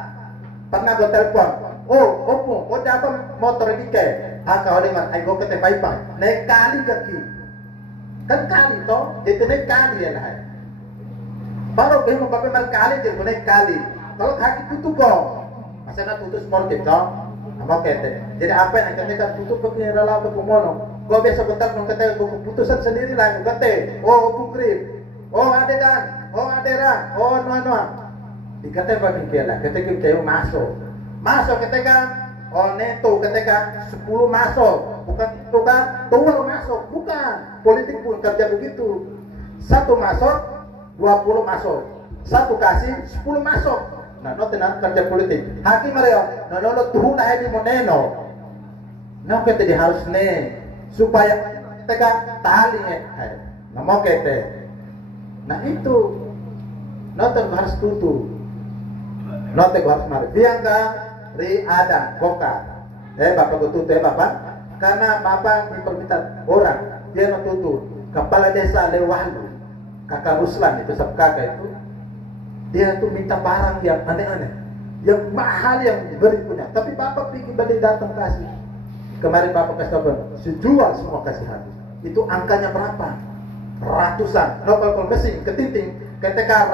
Pernah gue telepon, opo dapat motor ini ke? Kau dengar, aku kete baipang, naik kali kaki, kan kali toh, itu naik kali ya lah. Baru kau mau bapak kali jadi naik kali. Kalau kaki tutup kok, masa nak tutup sportif toh? Apa kete? Jadi apa yang kita tutup ke rela ke kumono? Kau biasa bentar nong kete keputusan sendiri lah kete. Bukri. Adedan. Adera. Noa. Dikata bagi kela. Ketika kita masuk ketika neto ketika 10 masuk. Bukan itu kan? Tual masuk. Bukan. Politik pun kerja begitu. 1 masuk, 20 masuk. 1 kasih, 10 masuk. Nah, tenan kerja politik. Hakim Mario, no tuhun aja di moneno. No kita harus supaya teka tali mau kita. Nah itu, harus tutup. Harus mari. Biangka ri ada koka. Bapak tutup bapak. Karena bapak diperminta orang dia tutup. Kepala desa Lewalu, kakak Ruslan itu kakak itu. Dia tuh minta barang yang aneh-aneh, yang mahal yang beri punya. Tapi bapak pikir balik datang kasih. Kemarin bapak kasih tahu, sejual semua kasih habis. Itu angkanya berapa? Ratusan. Kalau mesin ketinting, ketika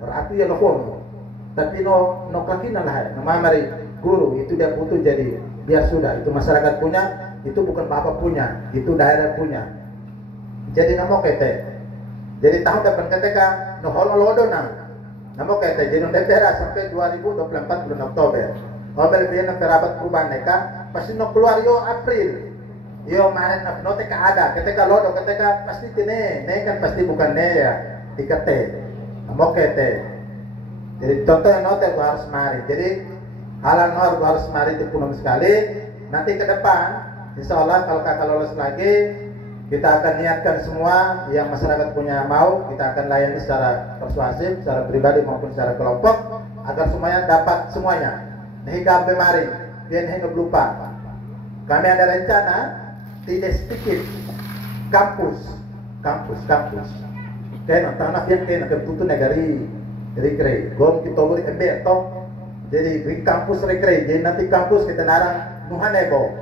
ratu ya telepon. Tapi no kakinan lah. Nama mari guru itu dia butuh jadi biar sudah. Itu masyarakat punya, itu bukan bapak punya, itu daerah punya. Jadi nama kete. Jadi tahu depan ketika no hololodo nang. Namo kata jenong DPR sampai 2024 bulan Oktober. Obel biar kerabat perubahan mereka pasti no keluar yo April. Yo Maret no teka ada. Ketika lodo ketika pasti ne kan pasti bukan ne ya. Dikate. Namo kata. Jadi contohnya note harus mari. Jadi halal harus mari itu punung sekali. Nanti ke depan, insya Allah kalau kakak lolos lagi, kita akan niatkan semua yang masyarakat punya mau, kita akan layani secara persuasif, secara pribadi maupun secara kelompok, agar semuanya dapat semuanya. Hingga kemarin, biar hingga lupa. Kami ada rencana tidak sedikit kampus. Kena tanah yang kena kebutuhan negari rekre. Gom kita beri ember toh. Jadi di kampus rekre. Jadi nanti kampus kita narang Nuhanego.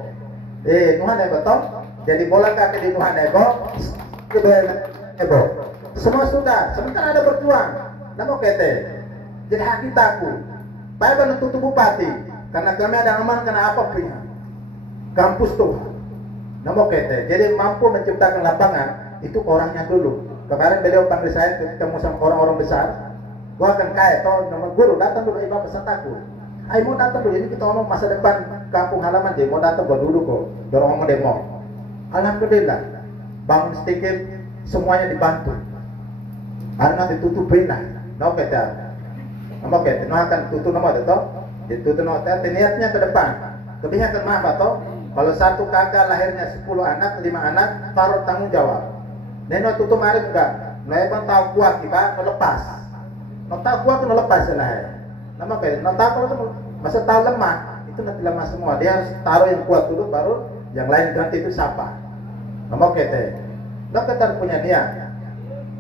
Nuhanego toh. Jadi bola kaki di Nuhanego, Ebo. Semua sudah. Sementara ada berjuang. Nama kete. Jadi hak kita Baik tutup bupati. Karena kami ada aman karena apa punya. Kampus tuh. Nama kete. Jadi mampu menciptakan lapangan itu orangnya dulu. Kemarin beliau panggil saya ketemu sama orang-orang besar. Gua akan kaya toh nama guru datang dulu ibadah pesertaku. Ayo mau datang dulu ini kita ngomong masa depan kampung halaman dia mau datang gua dulu kok. Dorong ngomong demo. Alhamdulillah, bangun sedikit semuanya dibantu. Karena ditutup benar, no kata, akan tutup nama itu, ditutup nama. Niatnya ke depan, kebijakan apa toh? Kalau satu kakak lahirnya 10 anak, 5 anak, taruh tanggung jawab. Neno tutup mari enggak, memang tahu kuat kita melepas, no tahu kuat melepas lah. Nama kata, no tahu kalau masa tahu lemah, itu nanti lemah semua. Dia harus taruh yang kuat dulu, baru yang lain ganti itu siapa? Nama kete, lo kita punya niat.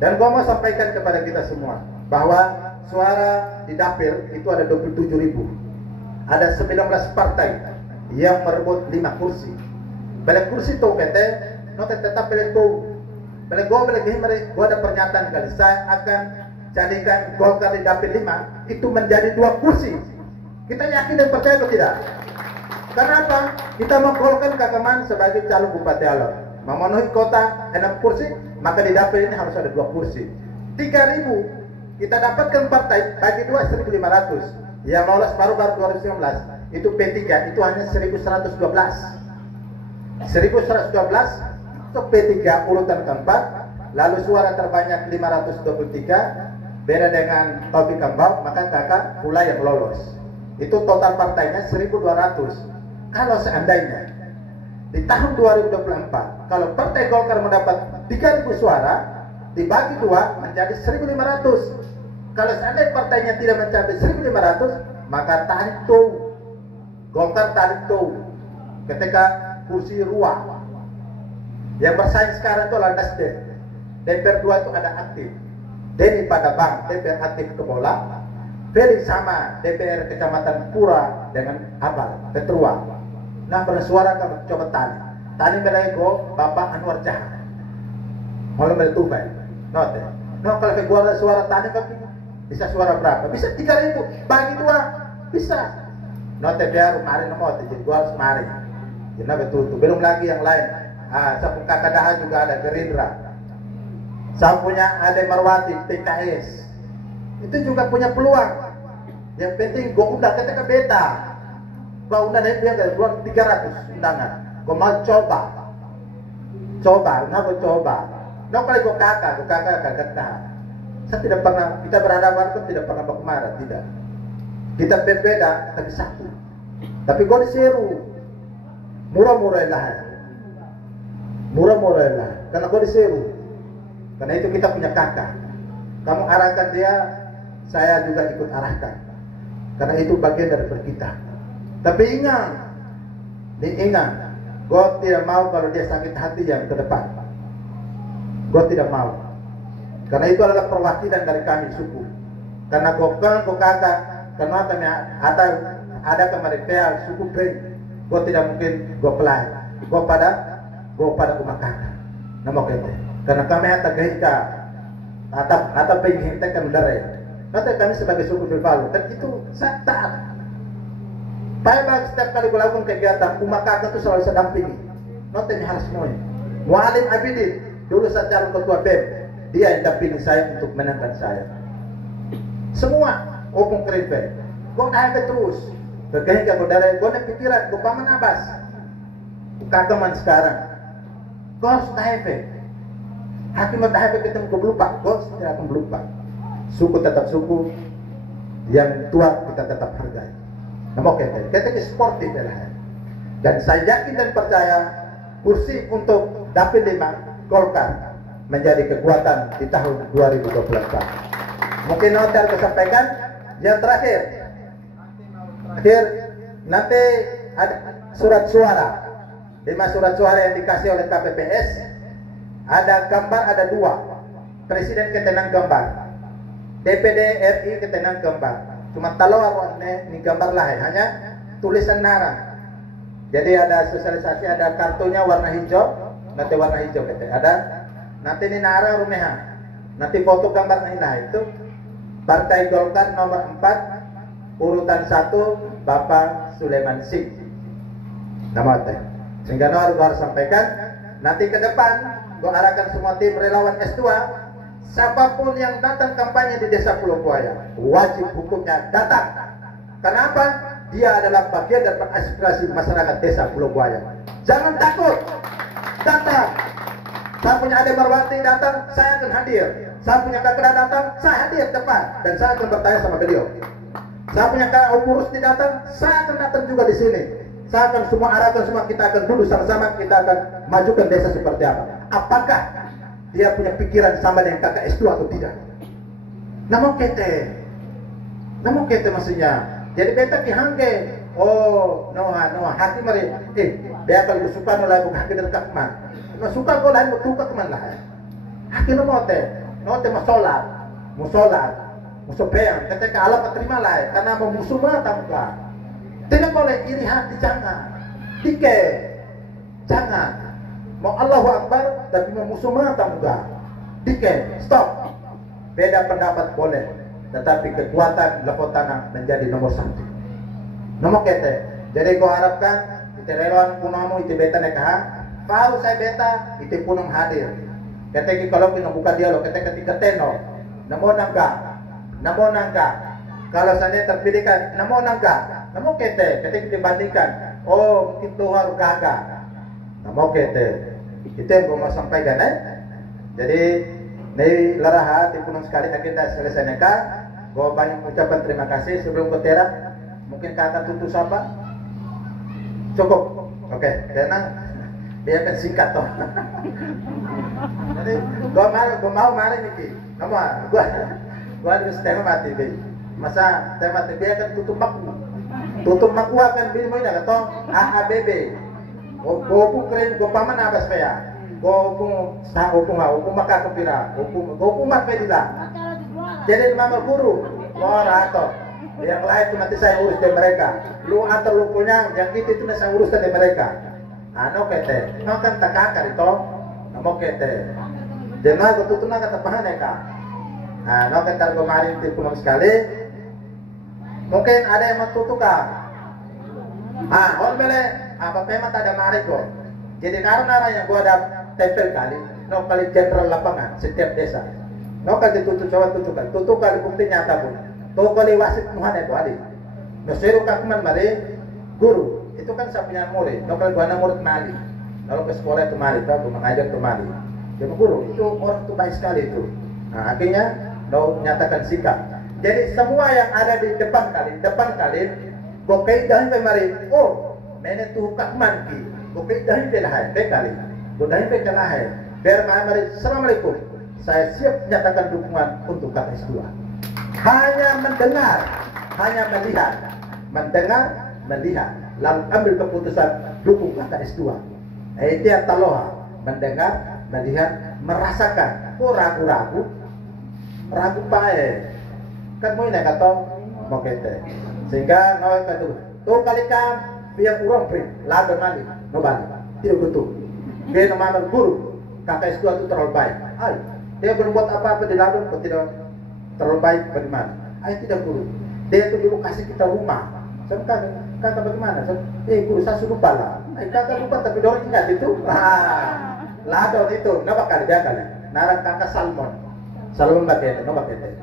Dan gua mau sampaikan kepada kita semua bahwa suara di dapil itu ada 27.000. Ada 19 partai yang merebut 5 kursi. Balik kursi itu kete tetap belego gua ada pernyataan kali, saya akan jadikan Golkar di dapil 5 itu menjadi 2 kursi. Kita yakin dan percaya atau tidak? Karena apa? Kita mau Golkar Kakaman sebagai calon Bupati Alor, memenuhi kota 6 kursi, maka di dapil ini harus ada 2 kursi. 3.000 kita dapatkan partai bagi 2 1.500. Yang lolos baru-baru 2019 itu P3 itu hanya 1.112. 1.112 untuk P3 urutan keempat, lalu suara terbanyak 523, beda dengan Taufik Kambau, maka kakak pula yang lolos. Itu total partainya 1.200. Kalau seandainya di tahun 2024 kalau Partai Golkar mendapat 3.000 suara dibagi 2 menjadi 1.500. Kalau seandainya partainya tidak mencapai 1.500, maka tarik tuh Golkar tarik tuh ketika kursi ruang yang bersaing sekarang itu adalah Nasdem. DPR 2 itu ada aktif Denny Padabang, DPR aktif ke bola, Felix sama DPR Kecamatan Pura dengan Abal Ketua. Nah bersuara kamu coba tani melego Bapak Anwar Jahan malah meletupai note. No kalau ke gua suara tani kami bisa suara berapa? Bisa 3.000 bagi 2 bisa. Note biar kemarin mau jadi gua harus mari. Jadi betul tuh. Belum lagi yang lain. Sapung Kakadahan juga ada Gerindra. Sapunya ada Marwati PKS. Itu juga punya peluang. Yang penting gua undang ketika beta. Gua undang dia dari 300 undangan. Gua mau coba. Kenapa coba? No kali gua kakak akan saya tidak pernah, kita berhadapan pun tidak pernah berkemarah, tidak. Kita berbeda, tapi satu. Tapi gua diseru. Murah-murah lah. Karena gua diseru. Karena itu kita punya kakak. Kamu arahkan dia, saya juga ikut arahkan. Karena itu bagian dari kita. Tapi ingat, gua tidak mau kalau dia sakit hati yang ke depan. Gua tidak mau. Karena itu adalah perwakilan dari kami suku. Karena kakak, karena kami ada kemarin PL suku B, gue tidak mungkin gue pelai, gue pada rumah kakak. Nama kita. Karena kami ada gehika, atau penghita kan udara. Nanti kami sebagai suku Bilbao, dan itu saya taat. Baik setiap kali gue lakukan kegiatan, rumah kakak itu selalu saya dampingi. Nanti harus semuanya. Mualim Abidin, dulu saya calon ketua BEM. Dia yang dampingi saya untuk menangkan saya. Semua opung keren. Gue naik terus. Kekehingga gue dari gue pikiran, gue paman Abbas. Kagaman sekarang. Gue harus naik. Hakim naik ketemu gue lupa. Gue tidak akan lupa. Suku tetap suku. Yang tua kita tetap hargai. Nama kita sportif lah. Dan saya yakin dan percaya kursi untuk dapil 5 Golkar menjadi kekuatan di tahun 2024. Mungkin hotel kesampaikan yang terakhir. Nanti ada surat suara. 5 surat suara yang dikasih oleh KPPS. Ada gambar, ada 2. Presiden ketenang gambar. DPD RI ketenang gambar. Cuma talau ini gambar lah hanya tulisan narang. Jadi ada sosialisasi, ada kartunya warna hijau, nanti warna hijau ada. Nanti ini nara rumeha. Nanti foto gambar ini itu Partai Golkar nomor 4 urutan 1 Bapak Sulaiman Singh. Nama teh. Sehingga harus sampaikan nanti ke depan gua arahkan semua tim relawan S2 siapapun yang datang kampanye di Desa Pulau Buaya wajib hukumnya datang. Kenapa? Dia adalah bagian dari aspirasi masyarakat Desa Pulau Buaya. Jangan takut. Datang. Saya punya adik Marwati datang, saya akan hadir. Saya punya kakak datang, saya hadir depan dan saya akan bertanya sama beliau. Saya punya kakak Rusdi datang, saya akan datang juga di sini. Saya akan semua arahkan semua, kita akan duduk sama-sama, kita akan majukan desa seperti apa. Apakah dia punya pikiran sama dengan kakak S2 atau tidak? Namun kete maksudnya. Jadi beta kihangge. Oh, noha hakim mari. Dia kalau suka nolak hakim dekat man. Suka kau lain bertukar kemana lah? Hakim note mau sholat, musuh ketika Allah terima lah, karena mau musuh mata muka. Tidak boleh iri hati, jangan. Jangan. Mau Allahu Akbar, tapi mau musuh mata enggak. Dike, stop. Beda pendapat boleh, tetapi kekuatan Lakotana menjadi nomor satu. Nomor kete. Jadi kau harapkan itu relawan punamu itu beta nekah. Kalau saya beta itu punung hadir. Ketika kalau kita buka dialog, ketika teno, namo nangka. Kalau saya terpilihkan, namo nangka. Namo kete, ketika dibandingkan, oh mungkin Tuhan gagal. Namo kete. Itu yang gue mau sampaikan Jadi ini laraha di punung sekali kita selesai nikah. Gue banyak ucapan terima kasih sebelum ke Tera. Mungkin kakak tutup apa? Cukup. Oke, karena dia akan singkat toh. Jadi gue mau marah nih. Nama gue harus tema mati deh. Masa tema mati dia akan tutup maku. Tutup maku akan bini mau nak toh AABB. Gue keren gue paman apa supaya? Gue maka kepira. Gue mak pedila. Jadi mama guru. Atau yang lain itu nanti saya urus dari mereka. Lu antar lu punya, yang itu saya uruskan dari mereka. Ano kete, no kan takakar itu, namo kete. Jangan betul na katapahan eka. No kan tar kemarin di punong sekali. Mungkin ada yang matutuka. On bele, apa memang tak ada mariko. Jadi nara yang gua ada tempel kali, no kali jenderal lapangan setiap desa. No kali ditutup coba tutup kali bukti nyata pun. Tuh kali wasit Tuhan itu adik. Nasiru kakman mari guru itu kan saya punya murid. Kalau gua murid mali, kalau ke sekolah itu mali, tahu mengajar itu mali. Jadi guru itu orang itu baik sekali itu. Nah akhirnya mau nyatakan sikap. Jadi semua yang ada di depan kali, gua kaidahin pe mari. Oh, mene tuh kakman ki. Gua kaidahin pe lahai, pe kali. Gua dahin pe lahai. Biar mari. Assalamualaikum. Saya siap nyatakan dukungan untuk KS2. Hanya mendengar, hanya melihat, lalu ambil keputusan dukung KS2. Dia taloha, mendengar, melihat, merasakan. Oh ragu pae. Kan mau ini kata mau kete. Sehingga no kata tuh kali kan biar urang pri, laga mali, no bali. Tidak betul. Dia nama guru, KS2 itu terlalu baik. Dia berbuat apa-apa di ladang, tidak terlalu baik bagaimana? Tidak guru. Dia itu dulu kasih kita rumah. Saya kata bagaimana? Guru saya suruh lupa. Kakak lupa tapi dorong ingat itu. Ladon itu, napa kali dia kali. Narang kakak Salmon bakete, no bakete.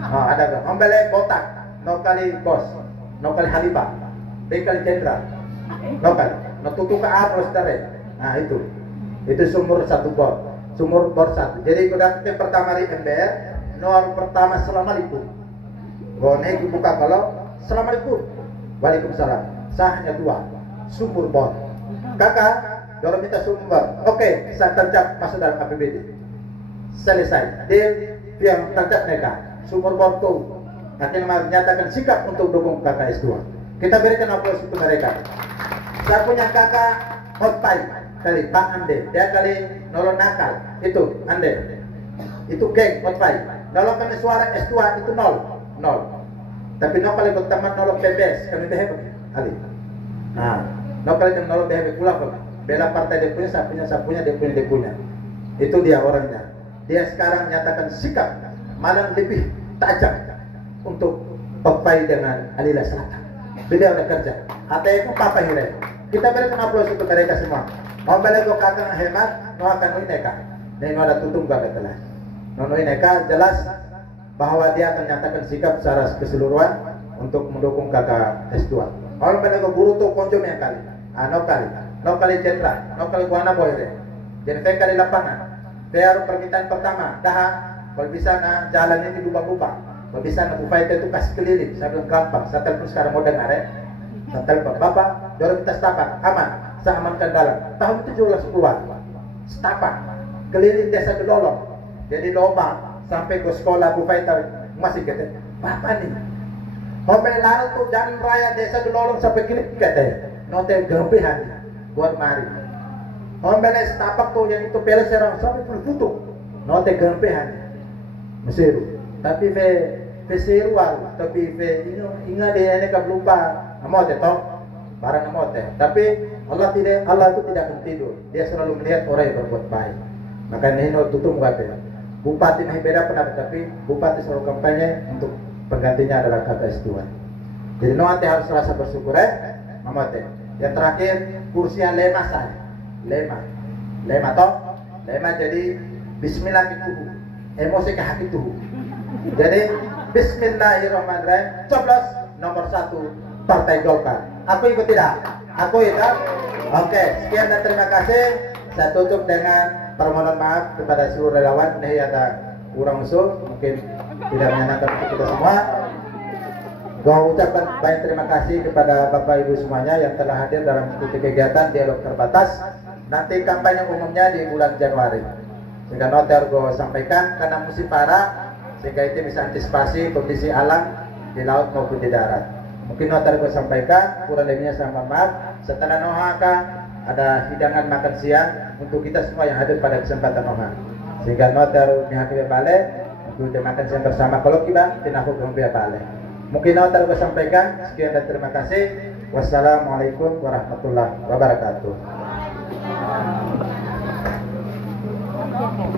Ada kan? Ombele botak, no kali bos, no kali halibah, kali jenderal, no kali. No tutu ke arus dari. Itu sumur bor satu. Jadi kuda pertama di MBR, nol pertama Assalamualaikum. Gone buka kalau Assalamualaikum. Waalaikumsalam. Sahnya 2. Sumur bor. Kakak, dorong minta sumur. Oke, saya tancap masuk dalam APBD. Selesai. Dia yang tancap mereka. Sumur bor tuh. Nanti menyatakan sikap untuk dukung kakak S2. Kita berikan aplaus untuk mereka. Saya punya kakak hotpie. Kali Pak Ande, dia kali nolong nakal, itu Ande, itu geng, hotpie. Nolong kami suara S2 itu 0. Tapi no kali berteman nolong PBS, kami behebe, kali. No kali kami nolong behebe pula kok. Bela partai dia punya, dia punya. Itu dia orangnya. Dia sekarang nyatakan sikap malah lebih tajam untuk hotpie dengan Alila Selatan. Beliau ada kerja. HTI pun papa hilang. Kita berikan aplaus untuk mereka semua. Mau balik ke kakak hemat, no akan neka. Ini ada tutung gak betul. No neka jelas bahwa dia akan nyatakan sikap secara keseluruhan untuk mendukung kakak S2. Kalau balik ke guru tuh konjom yang kali, no kali jenderal, no kali buana boy deh. Jadi kali lapangan. Biar permintaan pertama, kalau bisa jalan ini diubah-ubah. Kalau bisa upaya itu kasih keliling. Saya bilang gampang. Saya telepon sekarang mau dengar ya. Saya telepon, Bapak, dorong kita setapak, aman. Saya amankan dalam tahun 17 keluar setapak keliling desa Gelolong. Jadi lomba sampai ke sekolah Bu Faita masih kata Bapak nih Hotel lalu tuh jalan raya desa Gelolong sampai kini kata notel gembehan buat mari Hotel setapak tuh yang itu peles serang sampai foto notel gembehan Mesir tapi seru tapi ingat dia ini kan lupa mau tetap barang mau tapi Allah itu tidak akan tidur. Dia selalu melihat orang yang berbuat baik. Makanya ini tutup kata. Bupati nahi beda pendapat, tapi bupati selalu kampanye untuk penggantinya adalah KPS 2. Jadi nanti harus rasa bersyukur mamate. Yang terakhir kursi yang lema saya. Lema toh. Lema jadi Bismillah itu. Emosi kehak itu. Jadi Bismillahirrahmanirrahim. Coblos nomor 1 Partai Golkar. Aku ikut tidak? Aku ikut. Oke, sekian dan terima kasih. Saya tutup dengan permohonan maaf kepada seluruh relawan. Ini ada kurang usul, mungkin tidak menyenangkan untuk kita semua. Gua ucapkan banyak terima kasih kepada Bapak Ibu semuanya yang telah hadir dalam titik kegiatan dialog terbatas. Nanti kampanye umumnya di bulan Januari. Sehingga noter gua sampaikan karena musim parah, sehingga itu bisa antisipasi kondisi alam di laut maupun di darat. Mungkin noter gua sampaikan, kurang lebihnya saya mohon maaf. Setelah nohaka ada hidangan makan siang untuk kita semua yang hadir pada kesempatan noha. Sehingga noter mihaki balik untuk makan siang bersama. Kalau kita tidak balik. Mungkin noter gua sampaikan. Sekian dan terima kasih. Wassalamualaikum warahmatullahi wabarakatuh.